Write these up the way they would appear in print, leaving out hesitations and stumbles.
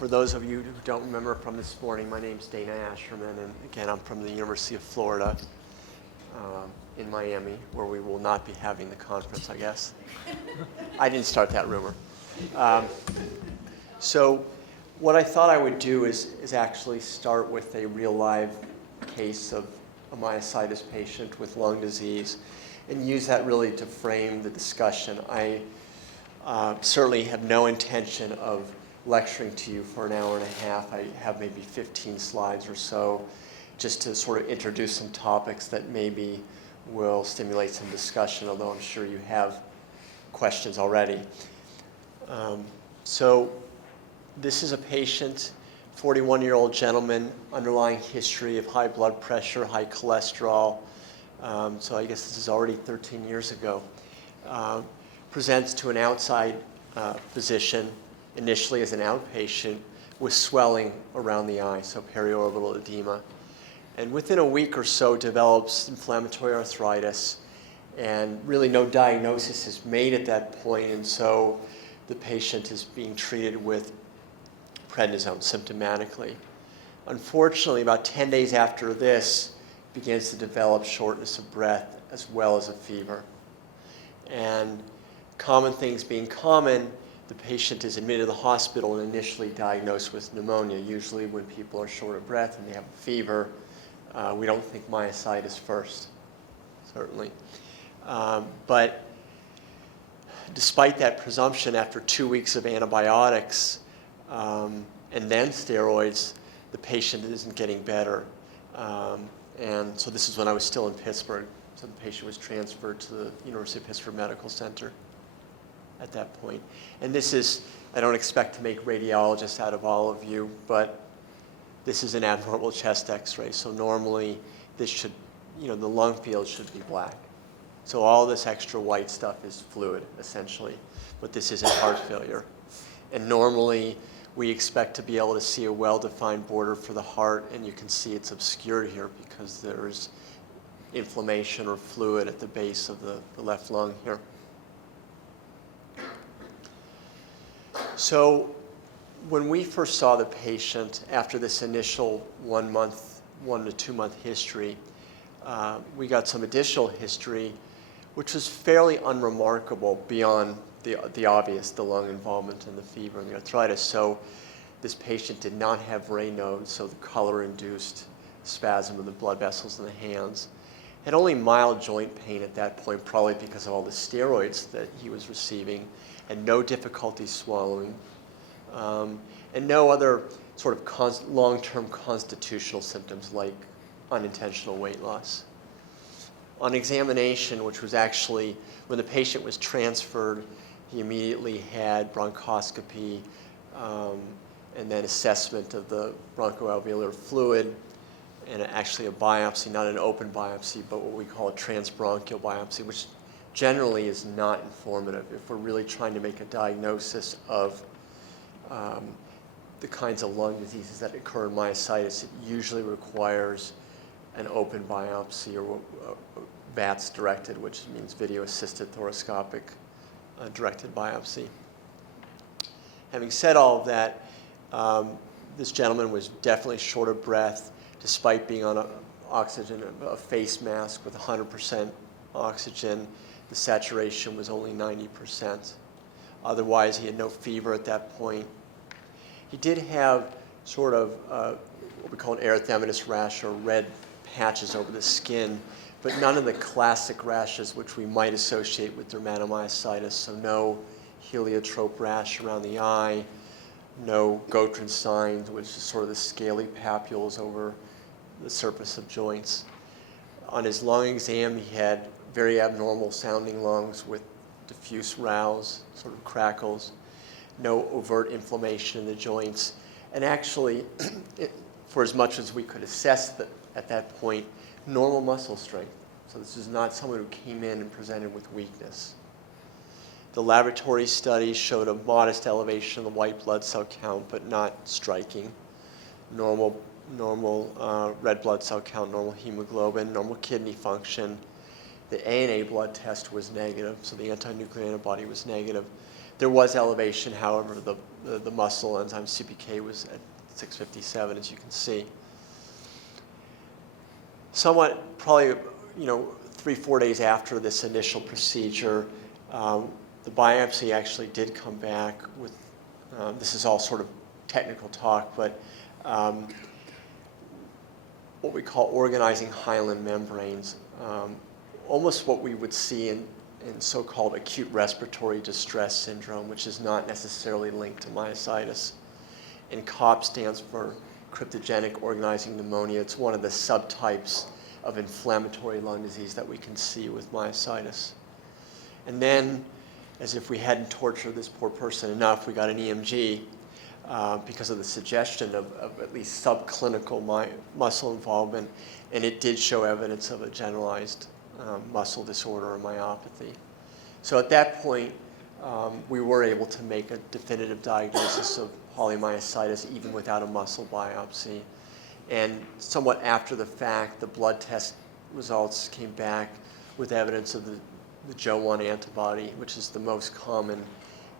For those of you who don't remember from this morning, my name's Dana Ascherman, and again, I'm from the University of Florida in Miami, where we will not be having the conference, I guess. I didn't start that rumor. So what I thought I would do is actually start with a real live case of a myositis patient with lung disease and use that really to frame the discussion. I certainly have no intention of lecturing to you for an hour and a half. I have maybe 15 slides or so just to sort of introduce some topics that maybe will stimulate some discussion, although I'm sure you have questions already. So this is a patient, 41-year-old gentleman, underlying history of high blood pressure, high cholesterol. So I guess this is already 13 years ago. Presents to an outside physician initially as an outpatient with swelling around the eye, so periorbital edema. And within a week or so develops inflammatory arthritis, and really no diagnosis is made at that point, and so the patient is being treated with prednisone symptomatically. Unfortunately, about 10 days after this, begins to develop shortness of breath as well as a fever. And common things being common, the patient is admitted to the hospital and initially diagnosed with pneumonia. Usually when people are short of breath and they have a fever, we don't think myositis first, certainly. But despite that presumption, after 2 weeks of antibiotics and then steroids, the patient isn't getting better. And so this is when I was still in Pittsburgh. So the patient was transferred to the University of Pittsburgh Medical Center at that point. And this is, I don't expect to make radiologists out of all of you, but this is an abnormal chest x-ray. So normally this should, the lung field should be black. So all this extra white stuff is fluid, essentially, but this isn't heart failure. And normally we expect to be able to see a well-defined border for the heart, and you can see it's obscured here because there's inflammation or fluid at the base of the left lung here. So when we first saw the patient after this initial 1 to 2 month history, we got some additional history, which was fairly unremarkable beyond the obvious, the lung involvement and the fever and the arthritis. So this patient did not have Reno, so the color-induced spasm of the blood vessels in the hands. Had only mild joint pain at that point, probably because of all the steroids that he was receiving, and no difficulty swallowing, and no other sort of long-term constitutional symptoms like unintentional weight loss. On examination, which was actually when the patient was transferred, he immediately had bronchoscopy and then assessment of the bronchoalveolar fluid, and actually a biopsy, not an open biopsy, but what we call a transbronchial biopsy, which generally is not informative. If we're really trying to make a diagnosis of the kinds of lung diseases that occur in myositis, it usually requires an open biopsy or VATS directed, which means video-assisted thoracoscopic directed biopsy. Having said all of that, this gentleman was definitely short of breath, despite being on a face mask with 100% oxygen. The saturation was only 90%. Otherwise, he had no fever at that point. He did have sort of what we call an erythematous rash, or red patches over the skin, but none of the classic rashes which we might associate with dermatomyositis. So no heliotrope rash around the eye, no Gotrin signs, which is sort of the scaly papules over the surface of joints. On his lung exam, he had very abnormal sounding lungs with diffuse rows, sort of crackles, no overt inflammation in the joints, and actually, for as much as we could assess at that point, normal muscle strength. So this is not someone who came in and presented with weakness. The laboratory studies showed a modest elevation of the white blood cell count, but not striking. Normal red blood cell count, normal hemoglobin, normal kidney function. The ANA blood test was negative, so the anti-nuclear antibody was negative. There was elevation, however, the muscle enzyme CPK was at 657, as you can see. Somewhat, probably, 3-4 days after this initial procedure, the biopsy actually did come back with, this is all sort of technical talk, but what we call organizing hyaline membranes, almost what we would see in so-called acute respiratory distress syndrome, which is not necessarily linked to myositis. And COP stands for cryptogenic organizing pneumonia. It's one of the subtypes of inflammatory lung disease that we can see with myositis. And then, as if we hadn't tortured this poor person enough, we got an EMG because of the suggestion of at least subclinical muscle involvement, and it did show evidence of a generalized muscle disorder or myopathy. So at that point, we were able to make a definitive diagnosis of polymyositis even without a muscle biopsy. And somewhat after the fact, the blood test results came back with evidence of the Jo-1 antibody, which is the most common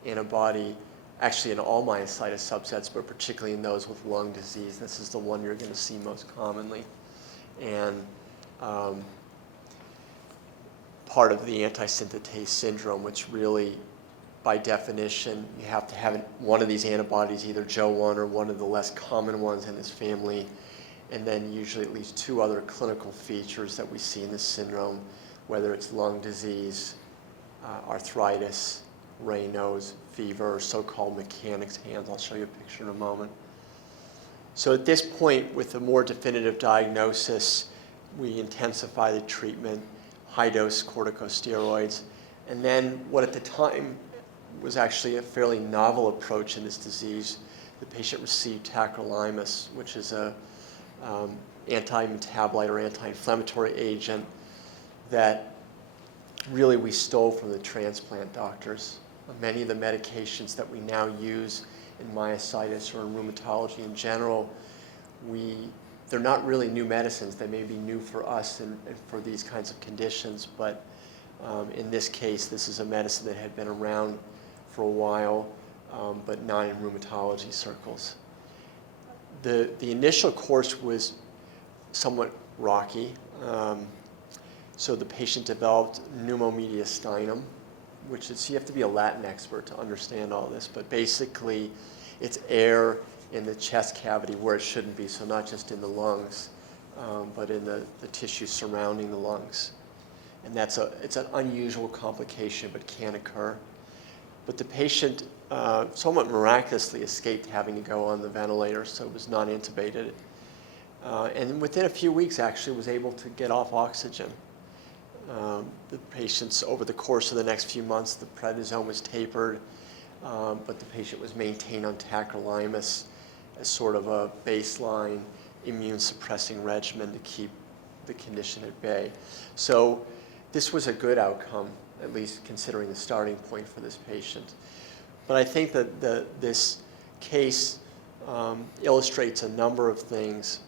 antibody actually in all myositis subsets, but particularly in those with lung disease. This is the one you're going to see most commonly. And part of the anti-synthetase syndrome, which really, by definition, you have to have one of these antibodies, either Jo-1 or one of the less common ones in this family, and then usually at least 2 other clinical features that we see in this syndrome, whether it's lung disease, arthritis, Reno's, fever, or so-called mechanics hands. I'll show you a picture in a moment. So at this point, with a more definitive diagnosis, we intensify the treatment, high-dose corticosteroids, and then what at the time was actually a fairly novel approach in this disease. The patient received tacrolimus, which is a anti-metabolite or anti-inflammatory agent that really we stole from the transplant doctors. Many of the medications that we now use in myositis or in rheumatology in general, they're not really new medicines. They may be new for us and for these kinds of conditions, but in this case, this is a medicine that had been around for a while, but not in rheumatology circles. The initial course was somewhat rocky. So the patient developed pneumomediastinum, which is, you have to be a Latin expert to understand all this, but basically it's air in the chest cavity where it shouldn't be, so not just in the lungs, but in the tissue surrounding the lungs. And it's an unusual complication, but can occur. But the patient somewhat miraculously escaped having to go on the ventilator, so was not intubated. And within a few weeks, actually, was able to get off oxygen. The patients, over the course of the next few months, the prednisone was tapered, but the patient was maintained on tacrolimus as sort of a baseline immune-suppressing regimen to keep the condition at bay. So this was a good outcome, at least considering the starting point for this patient. But I think that this case illustrates a number of things,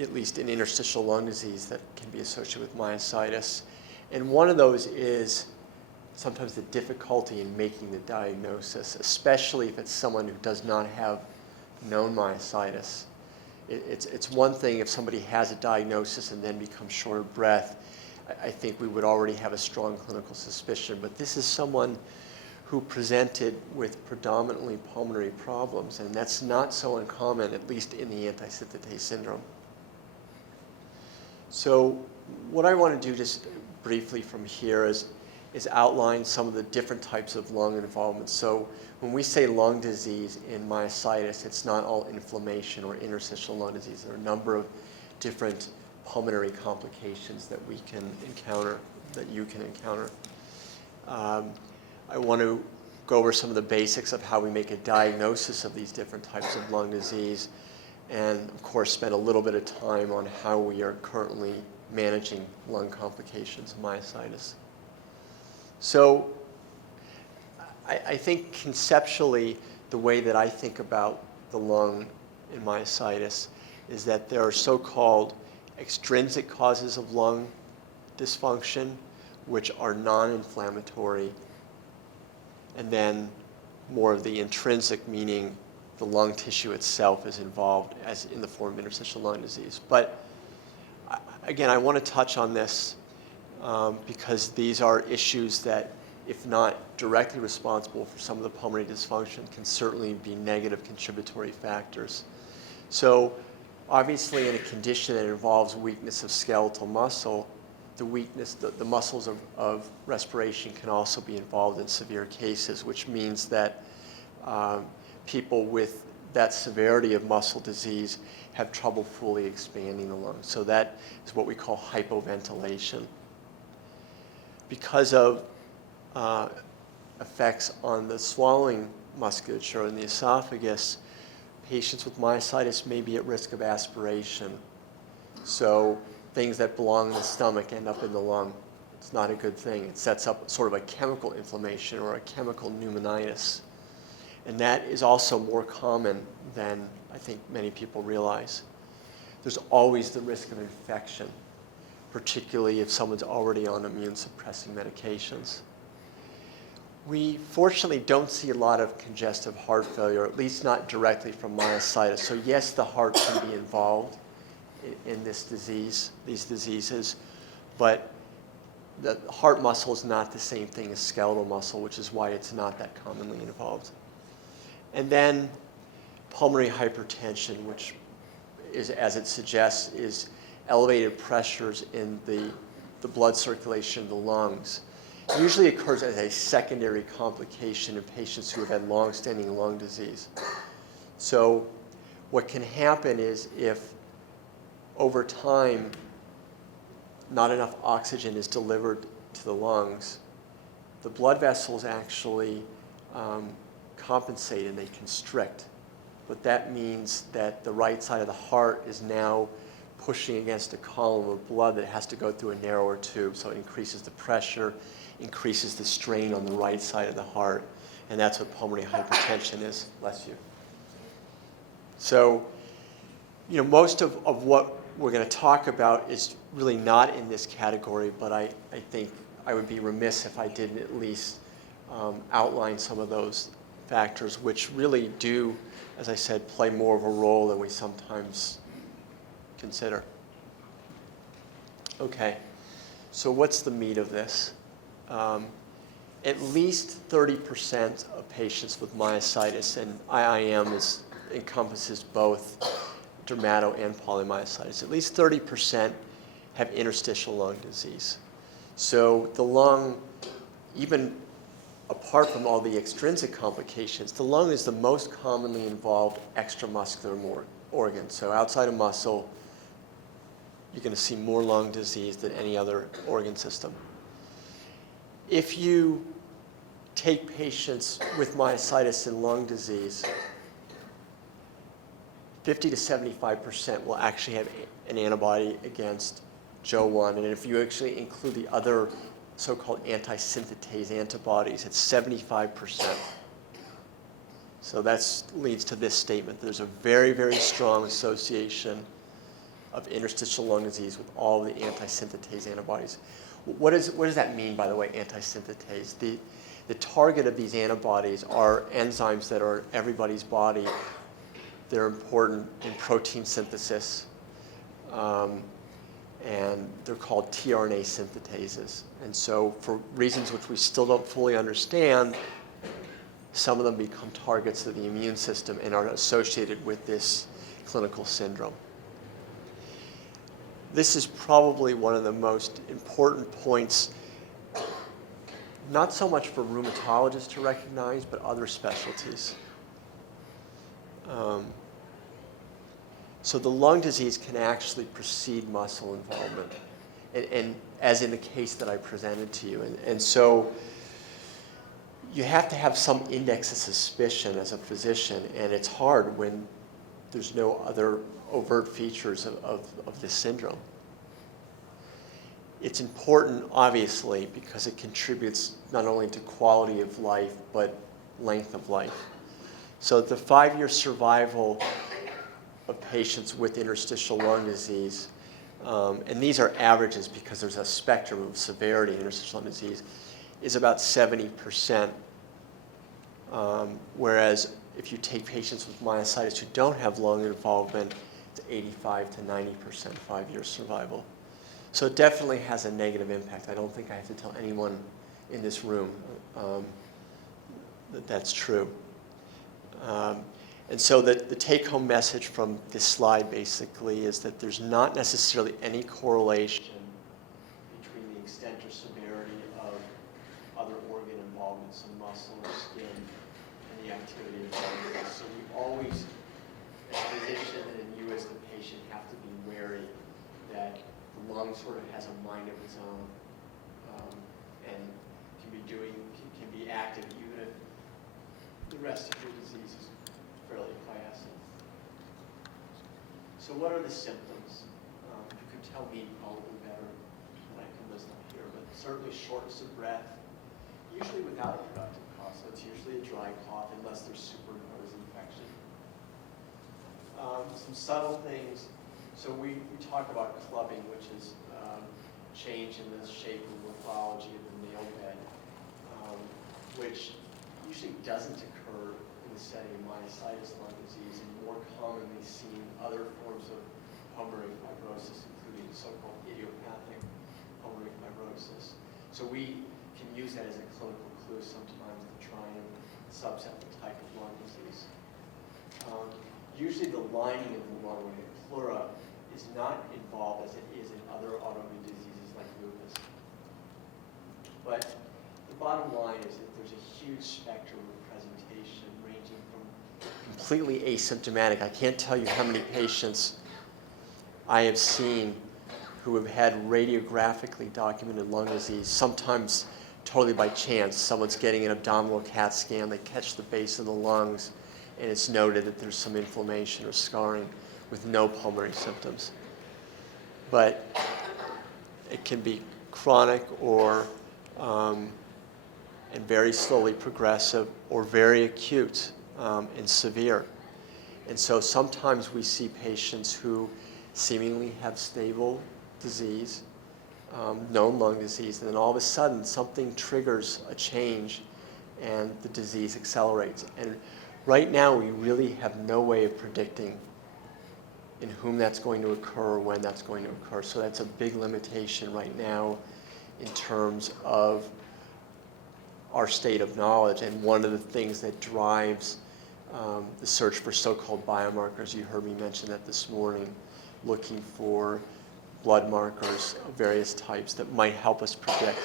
at least in interstitial lung disease, that can be associated with myositis. And one of those is sometimes the difficulty in making the diagnosis, especially if it's someone who does not have known myositis. It's one thing if somebody has a diagnosis and then becomes short of breath. I think we would already have a strong clinical suspicion, but this is someone who presented with predominantly pulmonary problems, and that's not so uncommon, at least in the anti-synthetase syndrome. So what I want to do just briefly from here is outline some of the different types of lung involvement. So when we say lung disease in myositis, it's not all inflammation or interstitial lung disease. There are a number of different pulmonary complications that we can encounter, that you can encounter. I want to go over some of the basics of how we make a diagnosis of these different types of lung disease, and of course spend a little bit of time on how we are currently managing lung complications of myositis. So I think conceptually the way that I think about the lung in myositis is that there are so-called extrinsic causes of lung dysfunction, which are non-inflammatory. and then more of the intrinsic, meaning the lung tissue itself is involved as in the form of interstitial lung disease. But again, I want to touch on this because these are issues that, if not directly responsible for some of the pulmonary dysfunction, can certainly be negative contributory factors. So obviously in a condition that involves weakness of skeletal muscle, the muscles of respiration can also be involved in severe cases, which means that people with that severity of muscle disease have trouble fully expanding the lungs. So that is what we call hypoventilation. Because of effects on the swallowing musculature in the esophagus, patients with myositis may be at risk of aspiration. So things that belong in the stomach end up in the lung. It's not a good thing. It sets up sort of a chemical inflammation or a chemical pneumonitis. And that is also more common than I think many people realize. There's always the risk of infection, particularly if someone's already on immune suppressing medications. We fortunately don't see a lot of congestive heart failure, at least not directly from myositis. So yes, the heart can be involved in this disease, these diseases, but the heart muscle is not the same thing as skeletal muscle, which is why it's not that commonly involved. And then pulmonary hypertension, which is, as it suggests, is elevated pressures in the blood circulation of the lungs. It usually occurs as a secondary complication in patients who have had long-standing lung disease. So what can happen is if over time not enough oxygen is delivered to the lungs, the blood vessels actually compensate and they constrict. But that means that the right side of the heart is now pushing against a column of blood that has to go through a narrower tube. So it increases the pressure, increases the strain on the right side of the heart. And that's what pulmonary hypertension is. Bless you. So, most of what we're going to talk about is really not in this category, but I think I would be remiss if I didn't at least outline some of those factors, which really do, as I said, play more of a role than we sometimes consider. Okay, so what's the meat of this? At least 30% of patients with myositis, and IIM encompasses both dermato and polymyositis, at least 30% have interstitial lung disease. So the lung, even apart from all the extrinsic complications, the lung is the most commonly involved extramuscular organ. So outside of muscle, you're going to see more lung disease than any other organ system. If you take patients with myositis and lung disease, 50 to 75% will actually have an antibody against Jo1. And if you actually include the other so-called anti-synthetase antibodies, it's 75%. So that leads to this statement. There's a very, very strong association of interstitial lung disease with all the anti-synthetase antibodies. What does that mean, by the way, anti-synthetase? The target of these antibodies are enzymes that are in everybody's body. They're important in protein synthesis, and they're called tRNA synthetases. And so for reasons which we still don't fully understand, some of them become targets of the immune system and are associated with this clinical syndrome. This is probably one of the most important points, not so much for rheumatologists to recognize, but other specialties. So the lung disease can actually precede muscle involvement, and as in the case that I presented to you. And so you have to have some index of suspicion as a physician, and it's hard when there's no other overt features of this syndrome. It's important, obviously, because it contributes not only to quality of life, but length of life. So the 5-year survival of patients with interstitial lung disease, and these are averages because there's a spectrum of severity in interstitial lung disease, is about 70%. Whereas if you take patients with myositis who don't have lung involvement, it's 85 to 90% 5-year survival. So it definitely has a negative impact. I don't think I have to tell anyone in this room that that's true. And so the take-home message from this slide basically is that there's not necessarily any correlation between the extent or severity of other organ involvement, some muscle or skin, and the activity of lung disease. So we always, as a physician and you as the patient, have to be wary that the lung sort of has a mind of its own and can be active even if the rest of your disease is fairly quiescent. So what are the symptoms? You could tell me probably better than I can list up here, but certainly shortness of breath, usually without a productive cough, so it's usually a dry cough unless there's supernose infection. Some subtle things, so we talk about clubbing, which is change in the shape and morphology of the nail bed, which usually doesn't occur in the setting of myositis lung disease and more commonly seen in other forms of pulmonary fibrosis, including so-called idiopathic pulmonary fibrosis. So we can use that as a clinical clue sometimes to try and subset the type of lung disease. Usually the lining of the lung, or the pleura, is not involved as it is in other autoimmune diseases like lupus. But the bottom line is that there's a huge spectrum of presentation ranging from completely asymptomatic. I can't tell you how many patients I have seen who have had radiographically documented lung disease, sometimes totally by chance. Someone's getting an abdominal CAT scan, they catch the base of the lungs, and it's noted that there's some inflammation or scarring with no pulmonary symptoms. But it can be chronic or and very slowly progressive or very acute and severe. And so sometimes we see patients who seemingly have stable disease, known lung disease, and then all of a sudden something triggers a change and the disease accelerates. And right now we really have no way of predicting in whom that's going to occur or when that's going to occur. So that's a big limitation right now in terms of our state of knowledge. And one of the things that drives the search for so-called biomarkers, you heard me mention that this morning, looking for blood markers of various types that might help us predict.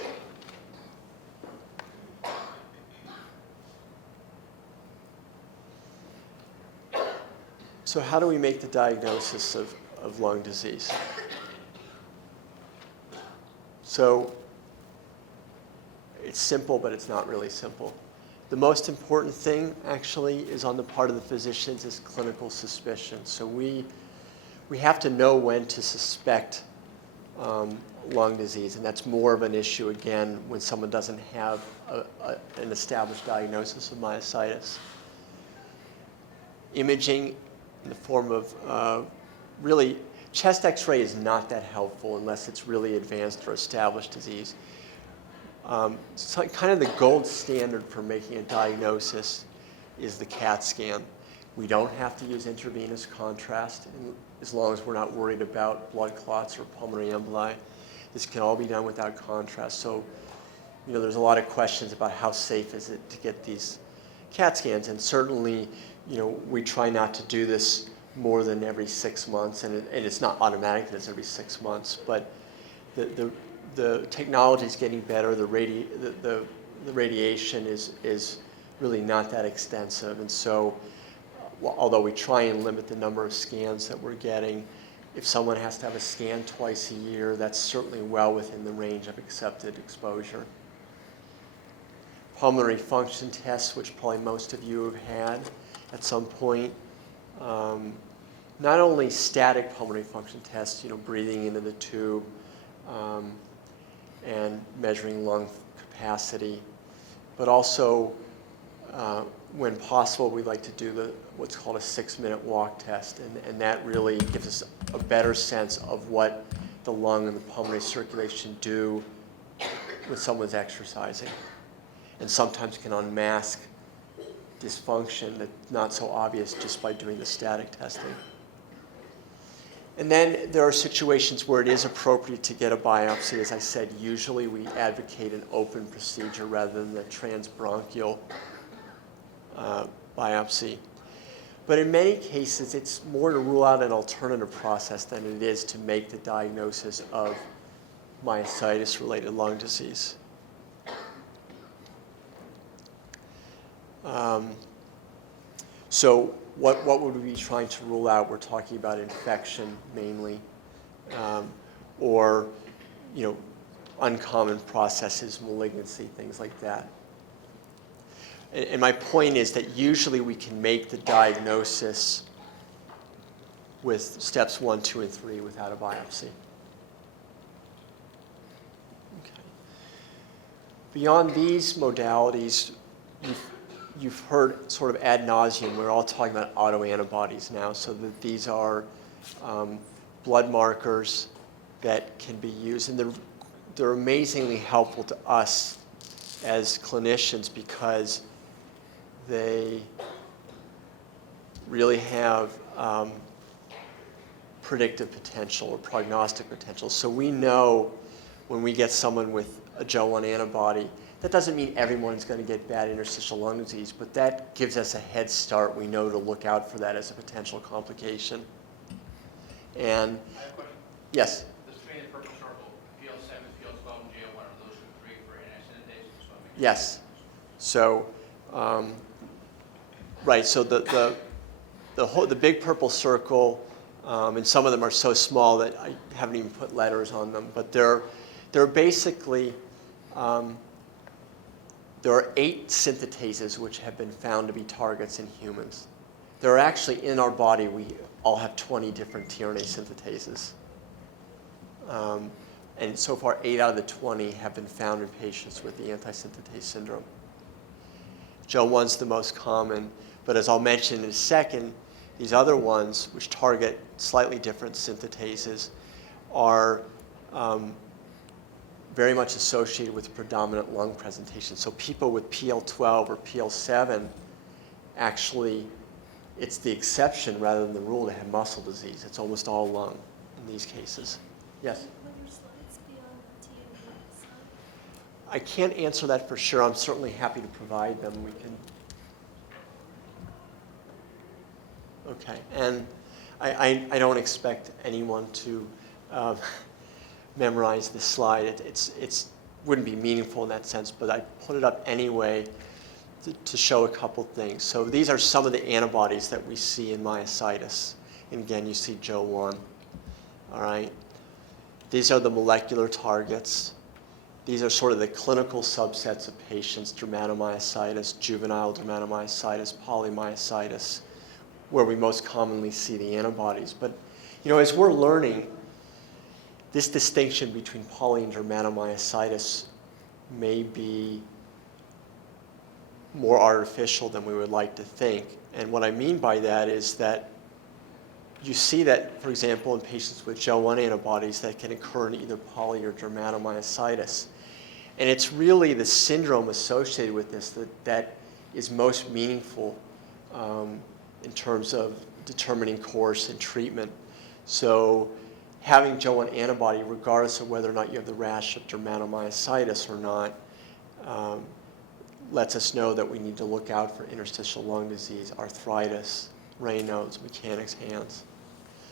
So how do we make the diagnosis of lung disease? So it's simple, but it's not really simple. The most important thing, actually, is on the part of the physicians is clinical suspicion. So we have to know when to suspect lung disease, and that's more of an issue, again, when someone doesn't have an established diagnosis of myositis. Imaging in the form of really, chest x-ray is not that helpful unless it's really advanced or established disease. So kind of the gold standard for making a diagnosis is the CAT scan. We don't have to use intravenous contrast as long as we're not worried about blood clots or pulmonary emboli. This can all be done without contrast. So, there's a lot of questions about how safe is it to get these CAT scans, and certainly, we try not to do this more than every 6 months, and it's not automatic that it's every 6 months, but the technology is getting better. The radiation is really not that extensive, and so although we try and limit the number of scans that we're getting, if someone has to have a scan twice a year, that's certainly well within the range of accepted exposure. Pulmonary function tests, which probably most of you have had at some point. Not only static pulmonary function tests, breathing into the tube and measuring lung capacity, but also, when possible, we like to do what's called a 6-minute walk test, and that really gives us a better sense of what the lung and the pulmonary circulation do when someone's exercising, and sometimes can unmask dysfunction that's not so obvious just by doing the static testing. And then there are situations where it is appropriate to get a biopsy. As I said, usually we advocate an open procedure rather than the transbronchial biopsy. But in many cases, it's more to rule out an alternative process than it is to make the diagnosis of myositis-related lung disease. So what would we be trying to rule out? We're talking about infection mainly, or uncommon processes, malignancy, things like that. And my point is that usually we can make the diagnosis with steps 1, 2, and 3 without a biopsy. Okay. Beyond these modalities, you've heard sort of ad nauseum, we're all talking about autoantibodies now, so that these are blood markers that can be used, and they're amazingly helpful to us as clinicians because they really have predictive potential or prognostic potential. So we know when we get someone with a JO1 antibody, that doesn't mean everyone's going to get bad interstitial lung disease, but that gives us a head start. We know to look out for that as a potential complication. And I have a question. yes? The three in the purple circle, PL7, PL12, and JO1, are those the three for antisynthetase? Yes. So, right. So the big purple circle, and some of them are so small that I haven't even put letters on them, but they're basically. There are 8 synthetases which have been found to be targets in humans. There are actually, in our body, we all have 20 different tRNA synthetases. And so far, 8 out of the 20 have been found in patients with the antisynthetase syndrome. JO1's the most common, but as I'll mention in a second, these other ones, which target slightly different synthetases, are very much associated with predominant lung presentation. So people with PL12 or PL7, actually, it's the exception rather than the rule to have muscle disease. It's almost all lung in these cases. Yes? Will your slides be on the TMB website? I can't answer that for sure. I'm certainly happy to provide them. We can. Okay, and I don't expect anyone to memorize this slide. It wouldn't be meaningful in that sense, but I put it up anyway to show a couple things. So these are some of the antibodies that we see in myositis. And again, you see JO1. All right. These are the molecular targets. These are sort of the clinical subsets of patients: dermatomyositis, juvenile dermatomyositis, polymyositis, where we most commonly see the antibodies. But as we're learning, this distinction between poly and dermatomyositis may be more artificial than we would like to think. And what I mean by that is that you see that, for example, in patients with JO1 antibodies, that can occur in either poly or dermatomyositis. And it's really the syndrome associated with this that is most meaningful in terms of determining course and treatment. So having JO1 antibody, regardless of whether or not you have the rash of dermatomyositis or not, lets us know that we need to look out for interstitial lung disease, arthritis, Raynaud's, mechanics, hands.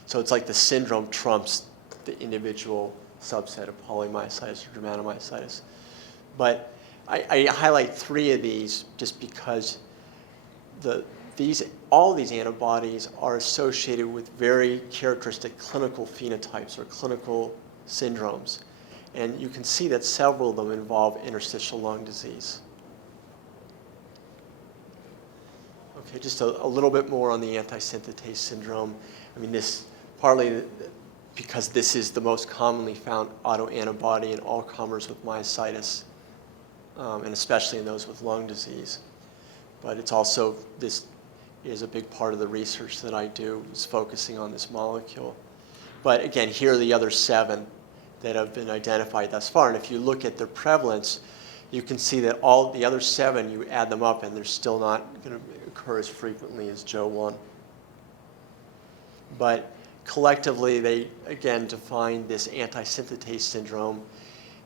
So it's like the syndrome trumps the individual subset of polymyositis or dermatomyositis. But I highlight 3 of these just because all of these antibodies are associated with very characteristic clinical phenotypes or clinical syndromes. And you can see that several of them involve interstitial lung disease. Okay, just a little bit more on the antisynthetase syndrome. I mean, this partly because this is the most commonly found autoantibody in all comers with myositis, and especially in those with lung disease. But it's also, this is a big part of the research that I do, is focusing on this molecule. But again, here are the other 7 that have been identified thus far. And if you look at their prevalence, you can see that all the other 7, you add them up, and they're still not going to occur as frequently as JO1. But collectively, they, again, define this anti-synthetase syndrome.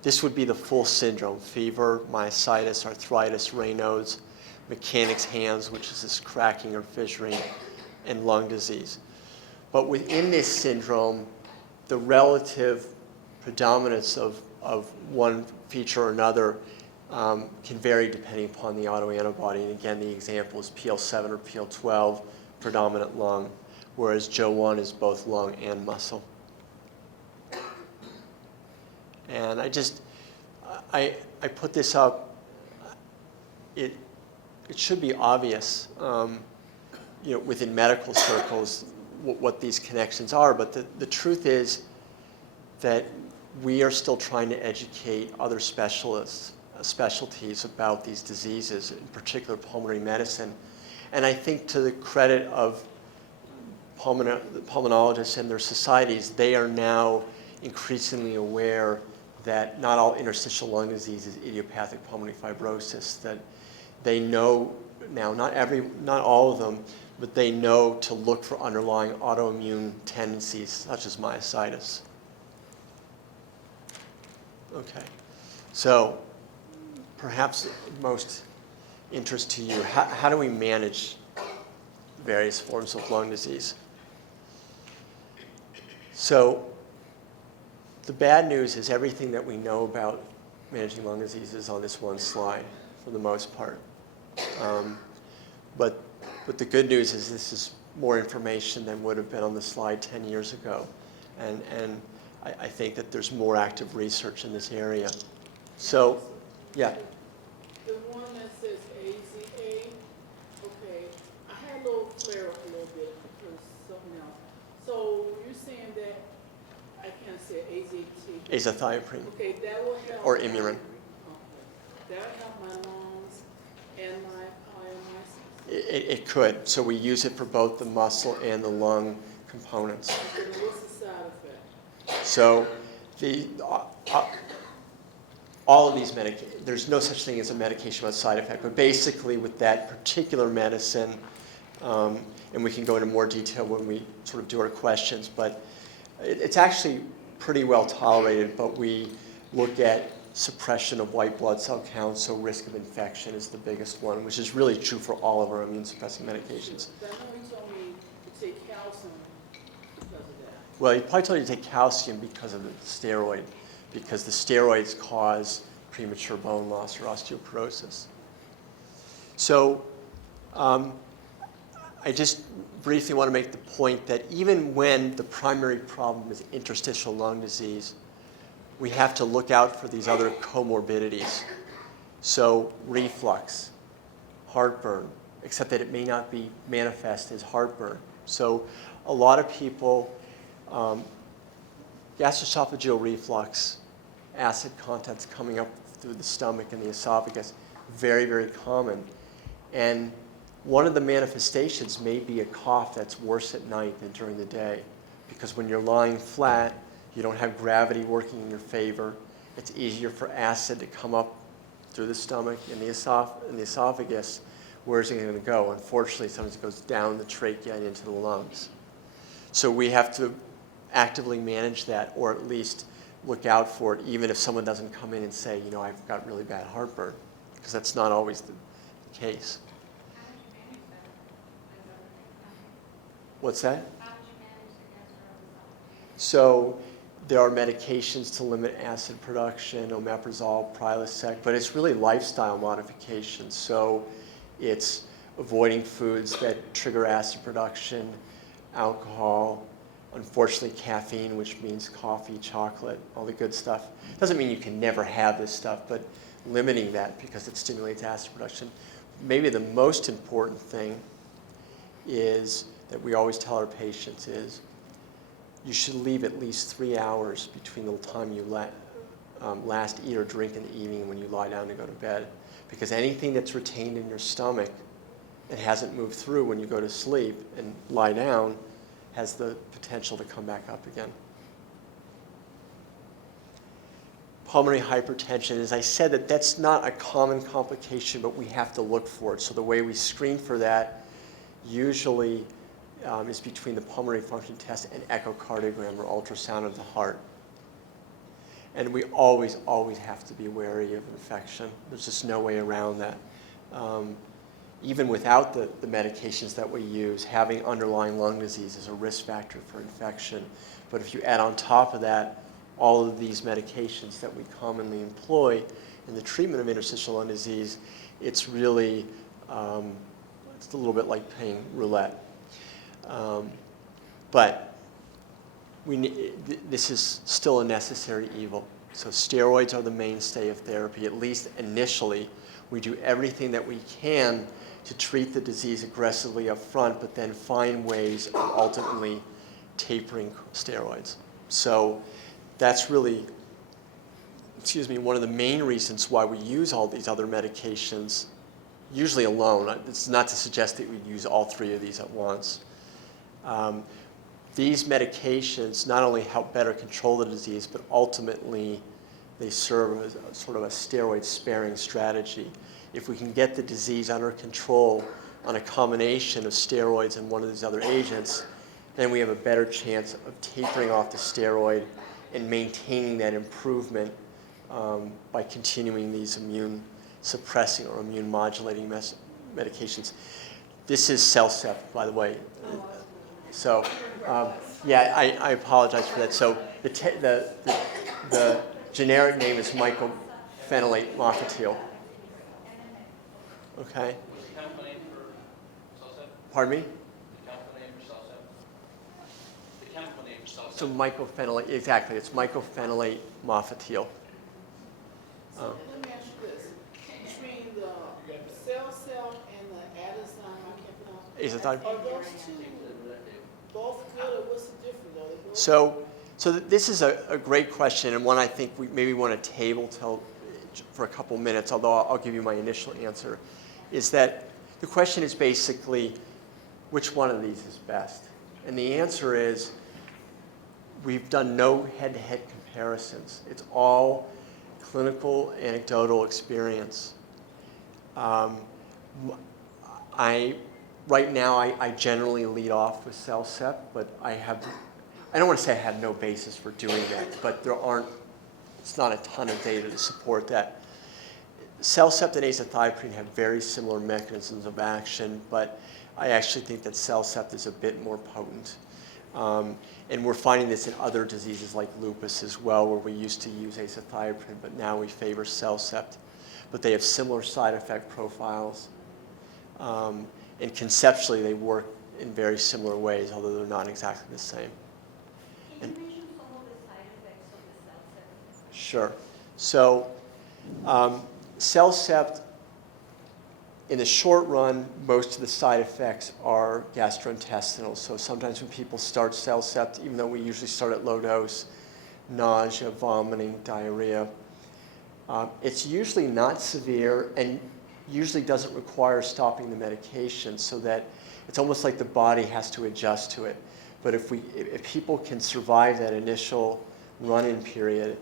This would be the full syndrome: fever, myositis, arthritis, Raynaud's, mechanic's hands, which is this cracking or fissuring, and lung disease. But within this syndrome, the relative predominance of one feature or another can vary depending upon the autoantibody. And again, the example is PL7 or PL12, predominant lung, whereas JO1 is both lung and muscle. And I put this up. It should be obvious, within medical circles what these connections are, but the truth is that we are still trying to educate other specialties about these diseases, in particular pulmonary medicine. And I think to the credit of pulmonologists and their societies, they are now increasingly aware that not all interstitial lung disease is idiopathic pulmonary fibrosis, that they know now, not all of them, but they know to look for underlying autoimmune tendencies such as myositis. Okay, so perhaps most interest to you, how do we manage various forms of lung disease? So the bad news is everything that we know about managing lung disease is on this one slide for the most part. But the good news is this is more information than would have been on the slide 10 years ago. And I think that there's more active research in this area. So, yeah. The one that says AZA, okay, I had a little flare up a little bit because something else. So you're saying that, I can't say AZT. Azathioprine. Okay, that will help. Or Imurin. Okay. That will help my lungs and my It could. So we use it for both the muscle and the lung components. Okay, what's the side effect? So all of these medications, there's no such thing as a medication without side effect, but basically with that particular medicine, and we can go into more detail when we sort of do our questions, but it's actually pretty well tolerated, but we look at suppression of white blood cell counts, so risk of infection is the biggest one, which is really true for all of our immune suppressing medications. I know you told me to take calcium because of that. Well, he probably told you to take calcium because of the steroid, because the steroids cause premature bone loss or osteoporosis. So I just briefly want to make the point that even when the primary problem is interstitial lung disease, we have to look out for these other comorbidities. So reflux, heartburn, except that it may not be manifest as heartburn. So a lot of people, gastroesophageal reflux, acid contents coming up through the stomach and the esophagus, very, very common. And one of the manifestations may be a cough that's worse at night than during the day, because when you're lying flat, you don't have gravity working in your favor. It's easier for acid to come up through the stomach and the esophagus. Where's it going to go? Unfortunately, sometimes it goes down the trachea and into the lungs. So we have to actively manage that, or at least look out for it, even if someone doesn't come in and say, I've got really bad heartburn, because that's not always the case. What's that? So there are medications to limit acid production, omeprazole, Prilosec, but it's really lifestyle modifications. So it's avoiding foods that trigger acid production, alcohol, unfortunately caffeine, which means coffee, chocolate, all the good stuff. Doesn't mean you can never have this stuff, but limiting that because it stimulates acid production. Maybe the most important thing is that we always tell our patients is you should leave at least 3 hours between the time you last eat or drink in the evening when you lie down to go to bed. Because anything that's retained in your stomach and hasn't moved through when you go to sleep and lie down has the potential to come back up again. pulmonary hypertension. As I said, that's not a common complication, but we have to look for it. So the way we screen for that usually is between the pulmonary function test and echocardiogram or ultrasound of the heart. And we always, always have to be wary of infection. There's just no way around that. Even without the medications that we use, having underlying lung disease is a risk factor for infection. But if you add on top of that all of these medications that we commonly employ in the treatment of interstitial lung disease, it's really, it's a little bit like playing roulette. But this is still a necessary evil. So steroids are the mainstay of therapy, at least initially. We do everything that we can to treat the disease aggressively up front, but then find ways of ultimately tapering steroids. So that's really, one of the main reasons why we use all these other medications, usually alone. It's not to suggest that we'd use all three of these at once. These medications not only help better control the disease, but ultimately they serve as sort of a steroid-sparing strategy. If we can get the disease under control on a combination of steroids and one of these other agents, then we have a better chance of tapering off the steroid and maintaining that improvement by continuing these immune-suppressing or immune-modulating medications. This is CellCept, by the way. So, yeah, I apologize for that. So the generic name is mycophenolate mofetil. Okay. What's the chemical name for CellCept? Pardon me? The chemical name for CellCept? The chemical name for CellCept. So mycophenolate, exactly. It's mycophenolate mofetil. So let me ask you this. Between the CellCept and the adenosine, I can't pronounce it. Azothine? Are those two both good, or what's the difference? Are they both? So this is a great question, and one I think we maybe want to table for a couple minutes, although I'll give you my initial answer, is that the question is basically, which one of these is best? And the answer is, we've done no head-to-head comparisons. It's all clinical, anecdotal experience. Right now, I generally lead off with CellCept, but I don't want to say I have no basis for doing that, but it's not a ton of data to support that. CellCept and azathioprine have very similar mechanisms of action, but I actually think that CellCept is a bit more potent. And we're finding this in other diseases like lupus as well, where we used to use azathioprine, but now we favor CellCept. But they have similar side effect profiles. And conceptually, they work in very similar ways, although they're not exactly the same. Can you mention some of the side effects of the CellCept? Sure. So CellCept, in the short run, most of the side effects are gastrointestinal. So sometimes when people start CellCept, even though we usually start at low dose, nausea, vomiting, diarrhea, it's usually not severe and usually doesn't require stopping the medication, so that it's almost like the body has to adjust to it. But if people can survive that initial run-in period,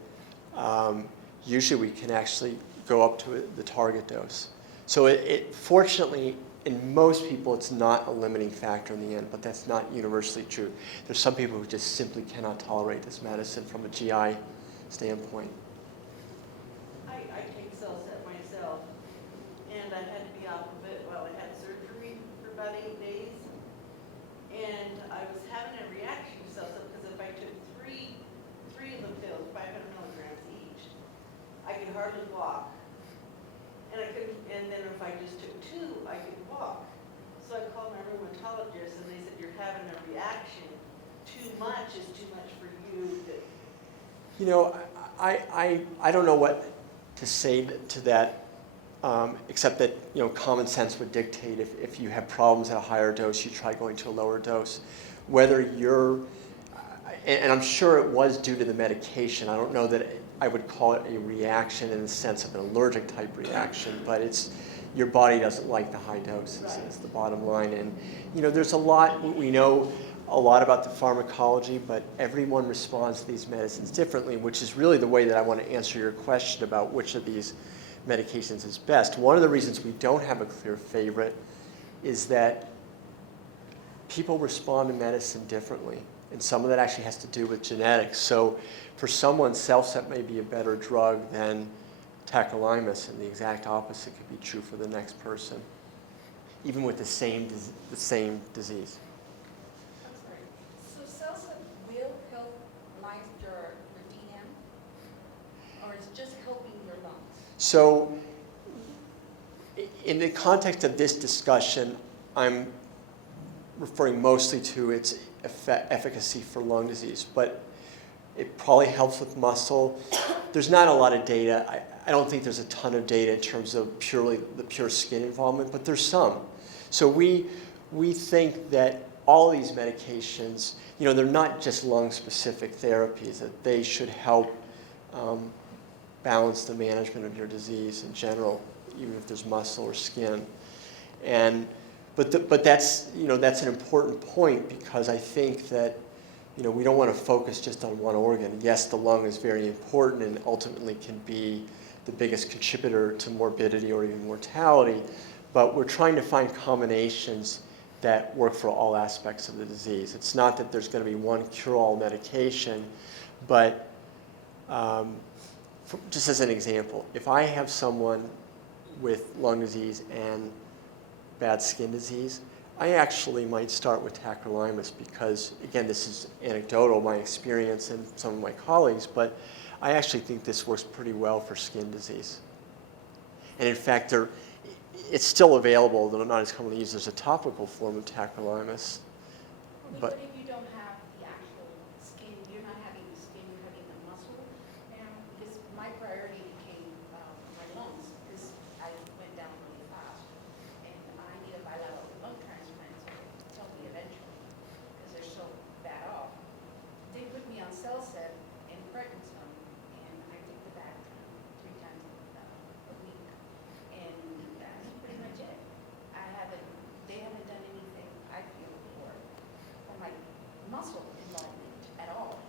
usually we can actually go up to the target dose. So fortunately, in most people, it's not a limiting factor in the end, but that's not universally true. There's some people who just simply cannot tolerate this medicine from a GI standpoint. I take CellCept myself, and I had to be off of it. Well, I had surgery for about 8 days, and I was having a reaction to CellCept because if I took three of the pills, 500 milligrams each, I could hardly walk. And then if I just took 2, I could walk. So I called my rheumatologist, and they said, you're having a reaction. Too much is too much for you. You know, I don't know what to say to that, except that, common sense would dictate if you have problems at a higher dose, you try going to a lower dose. Whether and I'm sure it was due to the medication. I don't know that I would call it a reaction in the sense of an allergic type reaction, but your body doesn't like the high doses, is the bottom line. And there's a lot we know a lot about the pharmacology, but everyone responds to these medicines differently, which is really the way that I want to answer your question about which of these medications is best. One of the reasons we don't have a clear favorite is that people respond to medicine differently, and some of that actually has to do with genetics. So for someone, CellCept may be a better drug than tacrolimus, and the exact opposite could be true for the next person, even with the same disease. I'm sorry. So CellCept will help life your DM, or is just helping your lungs? So in the context of this discussion, I'm referring mostly to its efficacy for lung disease, but it probably helps with muscle. There's not a lot of data. I don't think there's a ton of data in terms of the pure skin involvement, but there's some. So we think that all of these medications, they're not just lung-specific therapies, that they should help balance the management of your disease in general, even if there's muscle or skin. But that's an important point, because I think that we don't want to focus just on one organ. Yes, the lung is very important and ultimately can be the biggest contributor to morbidity or even mortality, but we're trying to find combinations that work for all aspects of the disease. It's not that there's going to be one cure-all medication, but just as an example, if I have someone with lung disease and bad skin disease, I actually might start with tacrolimus because, again, this is anecdotal, my experience and some of my colleagues, but I actually think this works pretty well for skin disease. And in fact, it's still available, though not as commonly used. There's a topical form of tacrolimus. But if you don't have the actual skin, you're not having the skin, you're having the muscle now, because my priority became my lungs, because I went down really fast, and I need a bilateral lung transplant, so tell me eventually, because they're so bad off. They put me on CellCept and prednisone, and I take the back 3 times a week, and that's pretty much it. They haven't done anything, I feel, for my muscle involvement at all.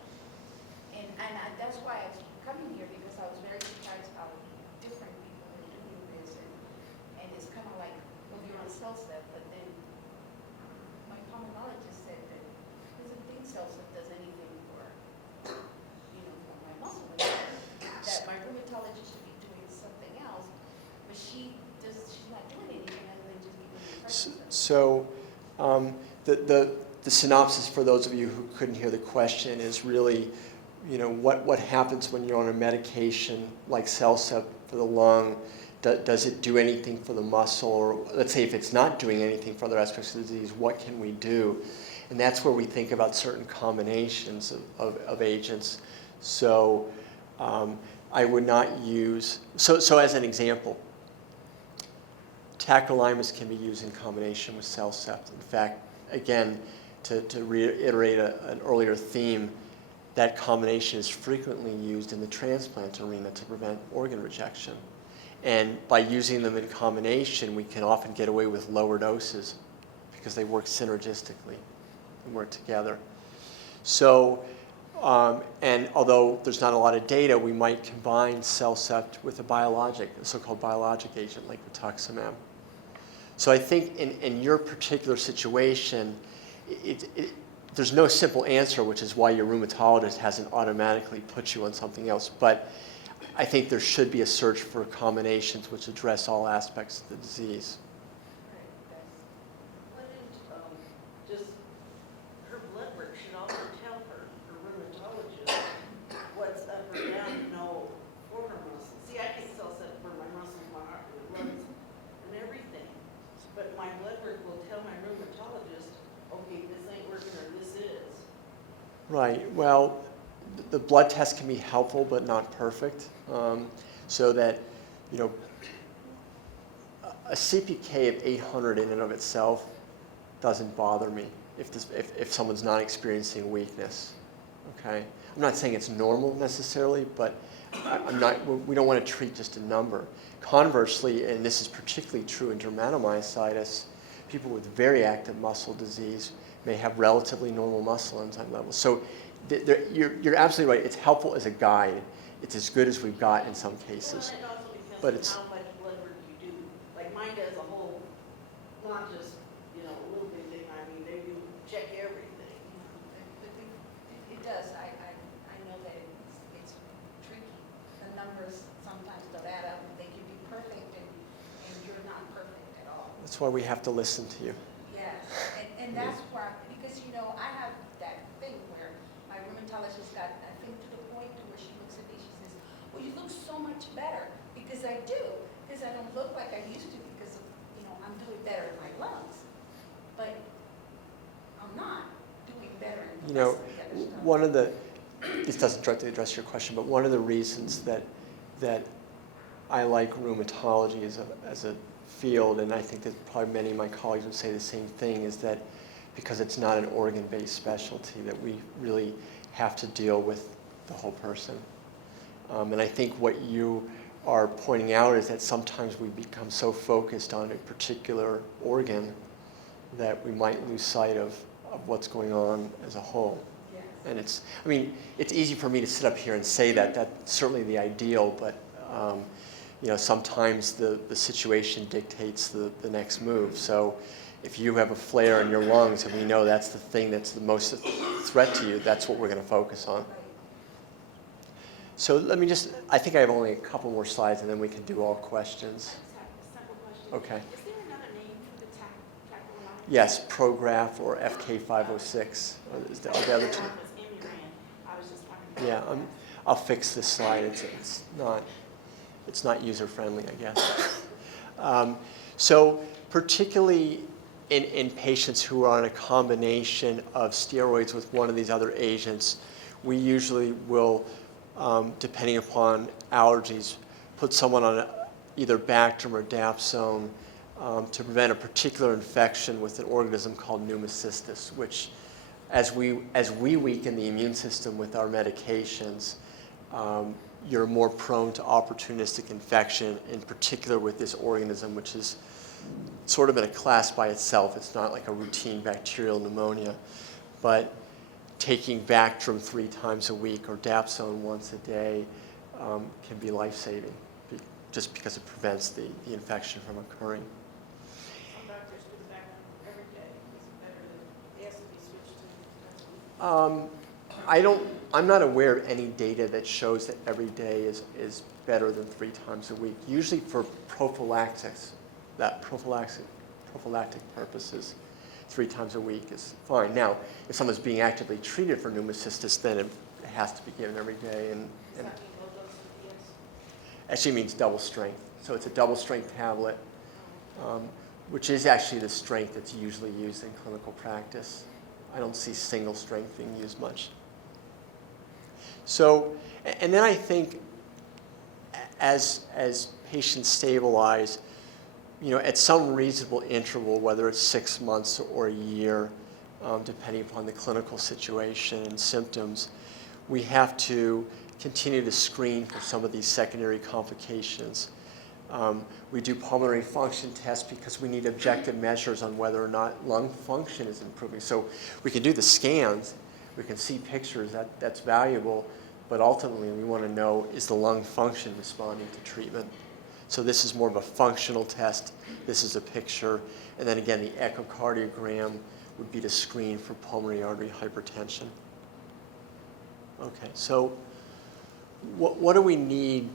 And that's why I was coming here, because I was very surprised how different people are doing this. And it's kind of like, well, you're on CellCept, but then my pulmonologist said that he doesn't think CellCept does anything for my muscle. That my rheumatologist should be doing something else, but she's not doing anything other than just giving me prednisone. So the synopsis for those of you who couldn't hear the question is really, what happens when you're on a medication like CellCept for the lung? Does it do anything for the muscle? Or let's say if it's not doing anything for other aspects of the disease, what can we do? And that's where we think about certain combinations of agents. So I would not use, so as an example, tacrolimus can be used in combination with CellCept. In fact, again, to reiterate an earlier theme, that combination is frequently used in the transplant arena to prevent organ rejection. And by using them in combination, we can often get away with lower doses because they work synergistically and work together. So, and although there's not a lot of data, we might combine CellCept with a so-called biologic agent like rituximab. So I think in your particular situation, there's no simple answer, which is why your rheumatologist hasn't automatically put you on something else. But I think there should be a search for combinations which address all aspects of the disease. Just her blood work should also tell her rheumatologist what's up or down, for her muscles. See, I can CellCept for my muscles, my heart, my lungs, and everything. But my blood work will tell my rheumatologist, okay, this ain't working or this is. Right. Well, the blood test can be helpful but not perfect. So that, a CPK of 800 in and of itself doesn't bother me if someone's not experiencing weakness. Okay. I'm not saying it's normal necessarily, but we don't want to treat just a number. Conversely, and this is particularly true in dermatomyositis, people with very active muscle disease may have relatively normal muscle enzyme levels. So you're absolutely right. It's helpful as a guide. It's as good as we've got in some cases. Well, it also depends But on it's- how much blood work you do. Like mine does a whole, not just, a little bit thing. I mean, they do check everything. It does, I know that it's tricky. The numbers sometimes don't add up, they can be perfect and you're not perfect at all. That's why we have to listen to you. Yes, and that's why, because I have that thing where my rheumatologist got, I think, to the point to where she looks at me, she says, well, you look so much better, because I do, because I don't look like I used to, because I'm doing better in my lungs, but I'm not doing better in the rest of the other stuff. One of the, this doesn't directly address your question, but one of the reasons that I like rheumatology as a field, and I think that probably many of my colleagues would say the same thing, is that because it's not an organ-based specialty, that we really have to deal with the whole person. And I think what you are pointing out is that sometimes we become so focused on a particular organ that we might lose sight of what's going on as a whole. Yes. And it's easy for me to sit up here and say that. That's certainly the ideal, but sometimes the situation dictates the next move. So if you have a flare in your lungs and we know that's the thing that's the most threat to you, that's what we're going to focus on. Right. So let me I think I have only a couple more slides and then we can do all questions. I just have a simple question. Okay. Is there another name for the tacrolimus? Yes, Prograf or FK506 are the other two. Mine was Imuran. I was just talking Yeah, about I'll fix this slide. It's not user friendly, I guess. So particularly in patients who are on a combination of steroids with one of these other agents, we usually will, depending upon allergies, put someone on either Bactrim or Dapsone to prevent a particular infection with an organism called Myositis, which as we weaken the immune system with our medications, you're more prone to opportunistic infection, in particular with this organism, which is sort of in a class by itself. It's not like a routine bacterial pneumonia. But taking Bactrim 3 times a week or Dapsone once a day can be life-saving, just because it prevents the infection from occurring. some doctors do the back every day. It's better than, it has to be switched to. I'm not aware of any data that shows that every day is better than 3 times a week. Usually for prophylactic purposes, 3 times a week is fine. Now, if someone's being actively treated for Myositis, then it has to be given every day. And Does that mean low dose of PS? actually means double strength. So it's a double strength tablet, which is actually the strength that's usually used in clinical practice. I don't see single strength being used much. So, and then I think as patients stabilize, at some reasonable interval, whether it's 6 months or a year, depending upon the clinical situation and symptoms, we have to continue to screen for some of these secondary complications. We do pulmonary function tests because we need objective measures on whether or not lung function is improving. So we can do the scans, we can see pictures, that's valuable, but ultimately we want to know, is the lung function responding to treatment? So this is more of a functional test. This is a picture. And then again, the echocardiogram would be to screen for pulmonary artery hypertension. Okay, so what do we need,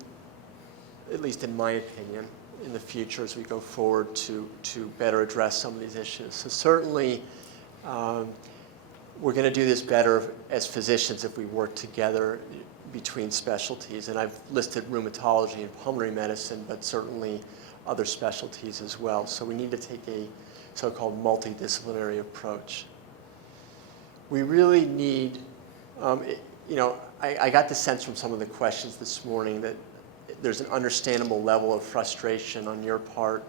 at least in my opinion, in the future as we go forward to better address some of these issues? So certainly, we're going to do this better as physicians if we work together between specialties. And I've listed rheumatology and pulmonary medicine, but certainly other specialties as well. So we need to take a so-called multidisciplinary approach. We really need, I got the sense from some of the questions this morning that there's an understandable level of frustration on your part